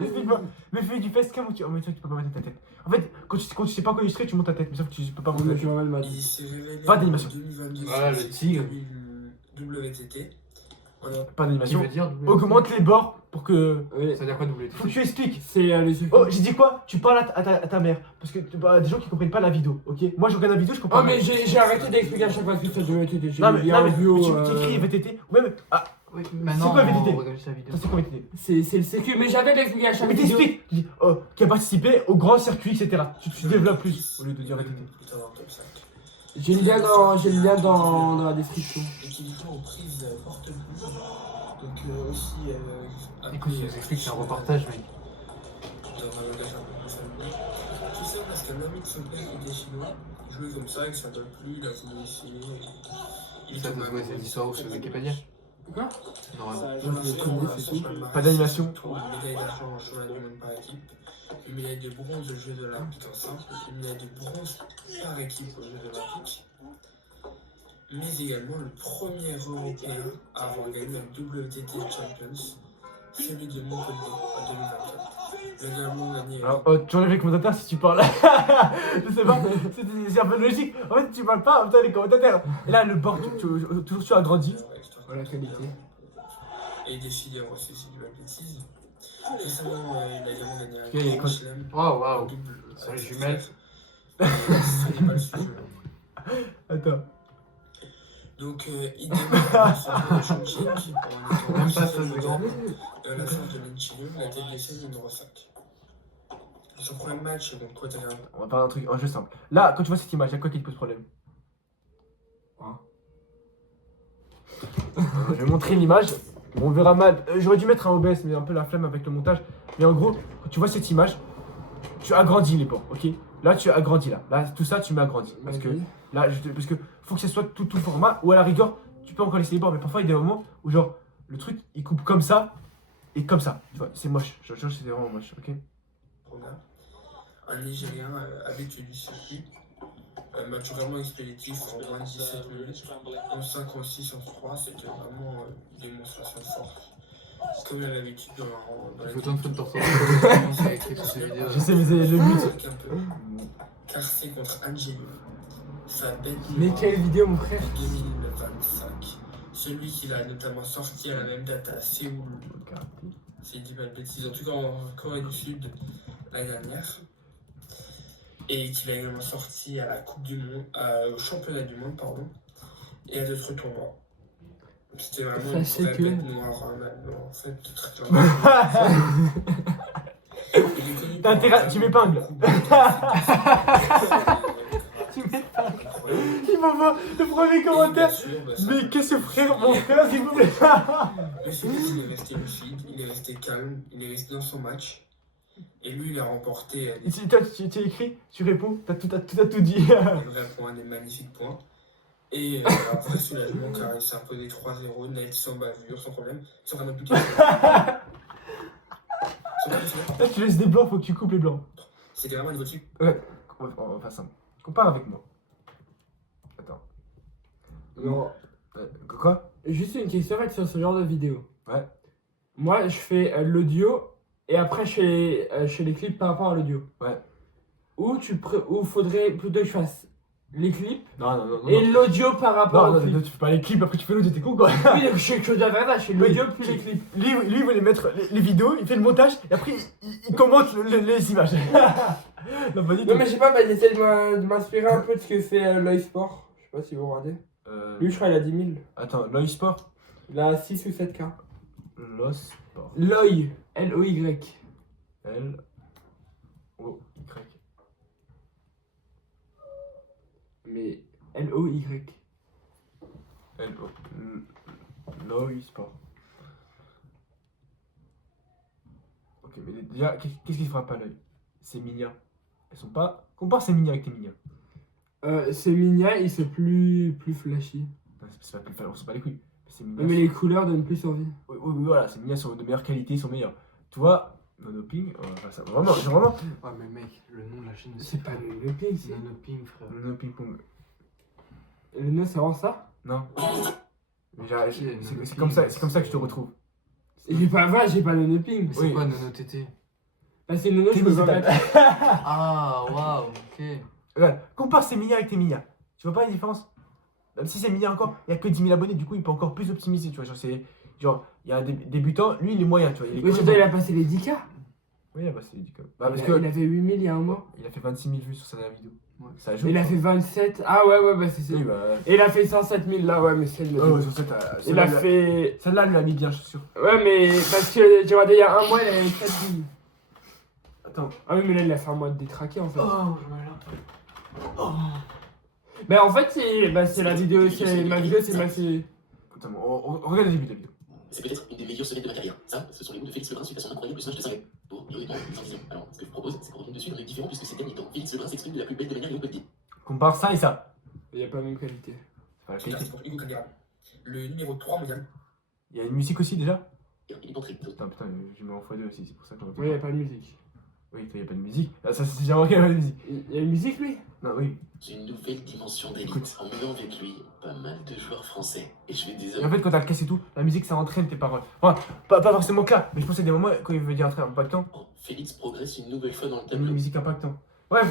Explique-moi. Mais fais du facecam ou tu. Oh, mais tu peux pas mettre ta tête. En fait, quand tu sais pas quoi illustrer, tu montes ta tête, mais sauf que tu peux pas monter ta tête. Je remets le match. Il s'est révélé Pas d'animation. en 2022 Voilà, le sur tigre. WTT. Voilà. Pas Qui d'animation. veut dire double- Augmente les bords pour que. Oui. Ça veut dire quoi double Faut que tu expliques. C'est les Oh, j'ai dit quoi? Tu parles à ta mère. Parce que des gens qui comprennent pas la vidéo, ok? Moi, je regarde la vidéo, je comprends Oh, mais pas. j'ai arrêté d'expliquer à chaque fois ce que ça devait être. J'ai Non, mais, mis non, un mais bio. tu écris VTT. Ouais, mais. Ah, Oui, maintenant, C'est quoi VTT? on regarde juste la vidéo. ça c'est quoi VTT? C'est le sécu, mais j'avais d'expliquer à chaque Mais vidéo. t'expliques. Tu dis, oh, qui a participé au grand circuit, etc. Tu développes plus au lieu de dire VTT. Plutôt dans le top 5. J'ai le lien dans la description. Et qui vient aux prises porte-plume. Donc aussi. Écoute, je vous explique, c'est un reportage, mec. Dans un langage un peu plus familier. Tout ça parce qu'un ami de son père qui était chinois, il jouait comme ça, il s'en donne plus, il a voulu essayer. Il Ça, tombe c'est quoi, c'est amoureux l'histoire où de sur son Wikipédia? Quoi? Normalement. Je le connais, c'est tout. Pas d'animation. Une médaille d'argent en championnat du monde par équipe, une médaille de bronze aux Jeux olympiques en simple, une médaille de bronze par équipe aux Jeux olympiques, mais également le premier Européen à avoir gagné la WTT Champions, celui de Montpellier en 2024. Il a également gagné. Alors, tu enlèves les commentateurs si tu parles. Je sais pas, c'est un peu logique. En fait, tu parles pas, en même temps, les commentateurs. Et là, le bord, toujours tu agrandis. Voilà la qualité. Et des filières aussi, si je dis pas de bêtises. Récemment, il a également gagné un il y a Grand Chelem. Waouh, waouh. Double. Sur les jumelles. Ce n'est pas le sujet. Attends. Donc, il démarre son tour de championship en étant Même pas ça, deuxième c'est grand. de la séance de Menchilio, la tête de scène numéro 5. Son premier match contre Quaternaire. On va parler d'un truc, un jeu simple. Là, quand tu vois cette image, y'a quoi qui te pose problème? Je vais montrer l'image. Bon, on verra mal. J'aurais dû mettre un OBS, mais un peu la flemme avec le montage. Mais en gros, quand tu vois cette image, tu agrandis les bords, ok? Là, tu agrandis là. Là, tout ça, tu mets agrandi. Parce que là, parce que faut que ce soit tout format. Ou à la rigueur, tu peux encore laisser les bords. Mais parfois, il y a des moments où, genre, le truc, il coupe comme ça et comme ça. Tu vois, c'est moche. Genre, c'est vraiment moche, ok? Programme. Un Nigérien habitué du circuit. Match vraiment expéditif en moins de 17 minutes. En 5, en 6, en 3, c'était vraiment une démonstration de force. Comme à l'habitude dans la Il faut tant de fautes d'orthographe. C'est écrit sur ces vidéos. Je sais, mais c'est le but. un peu. Carcé contre Angelo. Sa bête Mais noire quelle vidéo, mon frère? 2025. Celui qui l'a notamment sorti à la même date à Séoul. Si je dis pas de bêtises, en tout cas en Corée du Sud l'année dernière. Et qu'il a également sorti à la Coupe du Monde, au Championnat du Monde, pardon, et à d'autres tournois. C'était vraiment une Sachez vraie que- bête noire, en fait, très clairement. Il est connu T'as intérêt- pour tu m'épingles. Tu Il va voir le premier commentaire. Mais qu'est-ce que frère, mon frère, s'il vous plaît? Le Suisse, il est resté lucide, il est resté calme, il est resté dans son match. Et lui, il a remporté Toi, tu écris, tu réponds, t'as tout dit. des vrais points, des magnifiques points. Et après, soulagement, car il s'est imposé 3-0, net, sans bavure, sans problème, sans rien appliquer. Là, tu laisses des blancs, faut que tu coupes les blancs. C'était vraiment un niveau dessus. On va faire simple. Compare avec moi. Attends. Non. Quoi? Juste une question en fait sur ce genre de vidéo. Ouais. Moi, je fais l'audio et après je fais les clips par rapport à l'audio. Ouais. Ou faudrait plutôt que je fasse les clips Non. et l'audio par rapport Non, aux clips. tu fais pas les clips, après tu fais l'audio, t'es con quoi. Oui, donc je fais que de la je fais l'audio Oui. plus les clips. Lui, il voulait mettre les vidéos, il fait le montage, et après il commente les images. Non, pas du tout. Non, mais je sais pas, j'essaie de m'inspirer un peu de ce que fait l'œil sport. Je sais pas si vous regardez. Lui, je crois, il a 10 000. Attends, l'œil sport. Il a 6 ou 7K. L'os sport. L'œil, L-O-Y. L. O. Y. Mais L-O-Y. L. O. L'œil sport. Ok, mais déjà, qu'est-ce qui se frappe à l'œil? C'est Minia. Elles sont pas. Compare ces Minia avec tes Minia. C'est mignon, il c'est plus flashy. Non, c'est pas plus on s'en bat les couilles. C'est Minia. Mais les couleurs donnent plus envie. Oui, voilà, ces Minia sont de meilleure qualité, ils sont meilleurs. Tu vois, Nonoping, ça, vraiment. Ouais, mais mec, le nom de la chaîne aussi. C'est pas le ping, c'est. Nanoping, frère. Nonoping Pong. Le nom, c'est vraiment ça? Non. Mais c'est Nonoping, comme ça que je te retrouve. J'ai pas le ping. Mais c'est Oui. quoi NonoTT? Bah, c'est Nono, je peux pas mettre. Ah, waouh, ok. Regarde, compare ces Minia avec tes Minia. Tu vois pas la différence? Même si c'est Minia encore, il y a que 10 000 abonnés, du coup il peut encore plus optimiser, tu vois. Genre, il y a un débutant, lui il est moyen, tu vois. Il est Oui, surtout, il a passé les 10K. Oui, il a passé du coup. Bah, parce Il que avait 8 000 il y a un mois. il a fait 26 000 vues sur sa dernière vidéo. Ouais. Ça joue. Il a fait 27. Ah ouais, bah c'est ça. Oui, bah. Et il a fait 107 000 là, ouais, mais c'est le. Oh, ouais, sur cette, Il celle-là, a fait. Celle-là, lui a mis bien, je suis sûr. Ouais, mais parce que j'ai regardé il y a un mois, il avait 4 000. Attends. Ah oui, mais là, il a fait un mois de détraqué en fait. Oh, je me l'a. Bah, en fait, c'est la vidéo, c'est ma vidéo, c'est ma. Attends, on regarde le début de la vidéo. C'est peut-être une des meilleures semaines de ma carrière. Ça, ce sont les mots de Félix Lebrun suite à son incroyable smash de Saint-Leu. Pour y répondre, sans vision. Alors, ce que je vous propose, c'est qu'on revienne dessus dans les différents puisque ces derniers temps, Félix Lebrun s'exprime de la plus belle des manières et on peut le dire. Compare ça et ça. Il n'y a pas la même qualité. C'est pas la C'est qualité. pour Hugo Kangara. Le numéro 3 mondial. Il y a une musique aussi déjà? Il est montré. Putain, je mets en x2 aussi, c'est pour ça qu'on entend Oui, il n'y a pas. pas de musique. Oui, il n'y a pas de musique. Ah, ça, c'est jamais qu'il n'y a pas de musique. Il y a une musique, lui? Non, oui. Une nouvelle dimension d'élite Écoute. en menant avec lui pas mal de joueurs français. Et je vais Et en désormais. fait, quand t'as le casse et tout, la musique ça entraîne tes paroles. Enfin, pas forcément clair, mais je pense à des moments quand il veut dire un truc impactant, Félix progresse une nouvelle fois dans le une tableau. musique impactant. Bref,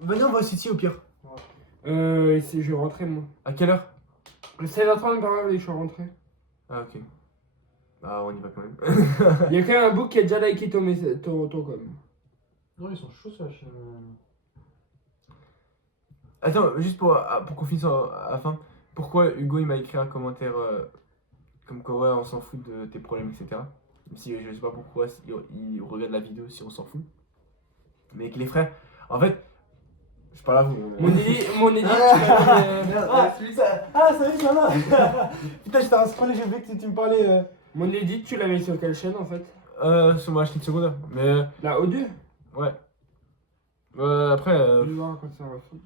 venez, on va au City au pire. Je vais rentrer, moi. À quelle heure? 16h30, par là, je suis rentré. Ah, ok. Ah, on y va quand même. Il y a quand même un book qui a déjà liké ton com. Non, ils sont chauds sur la chaîne. Attends, juste pour qu'on finisse à la fin, pourquoi Hugo il m'a écrit un commentaire comme quoi ouais, on s'en fout de tes problèmes, etc. Même si je sais pas pourquoi il regarde la vidéo si on s'en fout. Mais avec les frères, en fait, je parle à vous. Mon édit, Salut, ça va. Putain, j'étais en scrollé, j'ai vu que tu me parlais. mon édit, tu l'as mis sur quelle chaîne en fait? Sur ma chaîne secondaire. Mais La O2? ouais. Après, Je vais voir à quoi ça ressemble.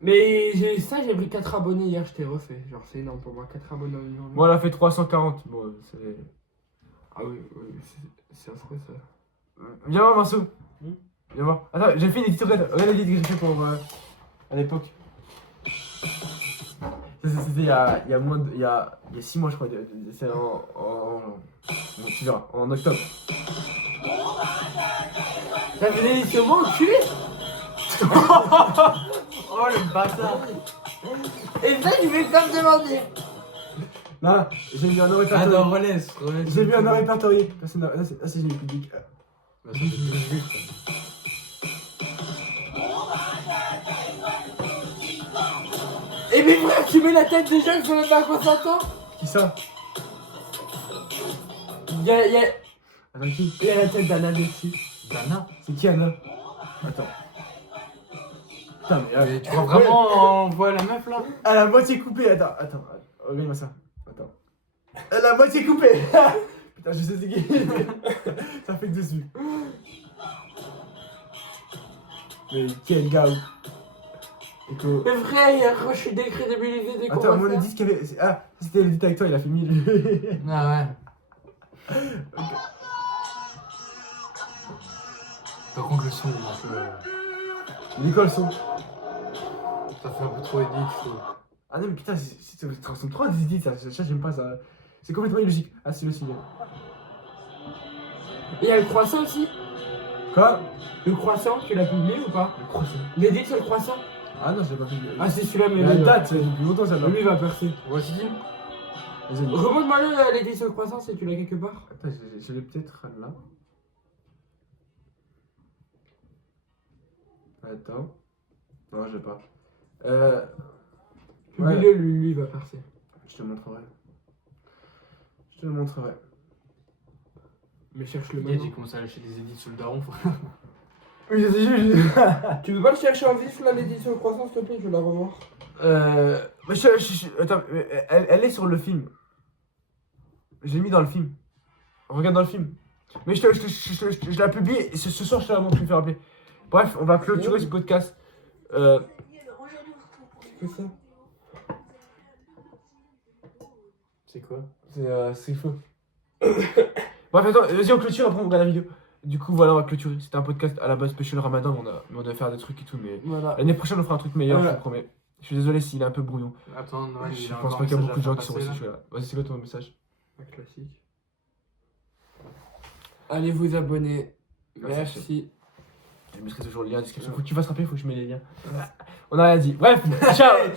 Mais j'ai pris 4 abonnés hier, je t'ai refait. Genre, c'est énorme pour moi, 4 abonnés en une journée. moi, elle a fait 340. Bon, c'est. Ah oui, c'est affreux ça. Viens voir, Marceau. Viens voir. Attends, j'ai fait une édite, regarde l'édite que j'ai fait pour. À l'époque. C'était il y a moins de. Il y a 6 mois, je crois. C'est tu verras, en octobre. Ça venait justement enculé. Oh le bâtard! Et ça, il vais pas me demander. Là, j'ai mis un nom Attends, répertorié. relaisse. J'ai mis un nom répertorié. Là, c'est génial public. Bah, ça, c'est juste. Et mes frères, tu mets la tête des gens qui sont même pas consentants. Qui ça? Il y a Attends, qui? la tête d'Anna dessus. Dana. C'est qui Anna? Attends. Putain, mais. Mais tu vois vraiment, on voit la meuf là? À la moitié coupée, attends, regarde-moi ça. Attends. À la moitié coupée! Putain, je sais c'est qui. Ça fait que dessus. Mais quel gars! Écoute. Mais frère, hier, je suis décrédibilisé des Attends, mon disque avait. Ah, c'était le dit avec toi, il a fait 1000. Ah ouais. Par contre, le son, il est un peu. Il est quoi le son? Ça fait un peu trop edit, je trouve. Ah non, mais putain, c'est 3 des idées, ça j'aime pas ça. C'est complètement illogique. Ah, c'est le signal. Il y a le croissant aussi. Quoi? Le croissant, tu l'as publié ou pas? Le croissant. L'édit sur le croissant? Ah non, je l'ai pas fait. Ah, c'est celui-là, mais la lui, date, c'est depuis longtemps ça. lui, il va percer. Voici. Vas-y. Remonte-moi le l'édit sur le croissant si tu l'as quelque part. Attends, je l'ai peut-être là. Attends. Non, je l'ai pas. Publie-le, lui, il va percer. Je te montrerai. Je te le montrerai. Mais cherche-le Le gars, maintenant. j'ai commencé à lâcher des edits sur le daron, frère. Oui, c'est juste. Tu veux pas le chercher en vif là, l'édit sur le croissant, s'il te plaît? Je vais la revoir. Mais attends, elle est sur le film. Je l'ai mis dans le film. Regarde dans le film. Mais je la publie et ce soir je te la montre, je me fais rappeler. Bref, on va clôturer ce podcast. C'est ça. C'est quoi? C'est faux. Bref, attends, vas-y, on clôture, après on regarde la vidéo. Du coup, voilà, on va clôturer. C'était un podcast à la base spécial Ramadan, mais on devait faire des trucs et tout. Mais Voilà. l'année prochaine, on fera un truc meilleur, Voilà. je te promets. Je suis désolé s'il est un peu brouillon. Attends, Noël, il Je a pense encore pas un qu'il y a message beaucoup de à gens faire qui sont passer, restés là. là. Vas-y, c'est quoi ton message? Un classique. Allez vous abonner. Merci. Je mettrai toujours le lien en description. Faut que tu fasses rappeler, faut que je mette les liens. On a rien dit. Bref, ciao!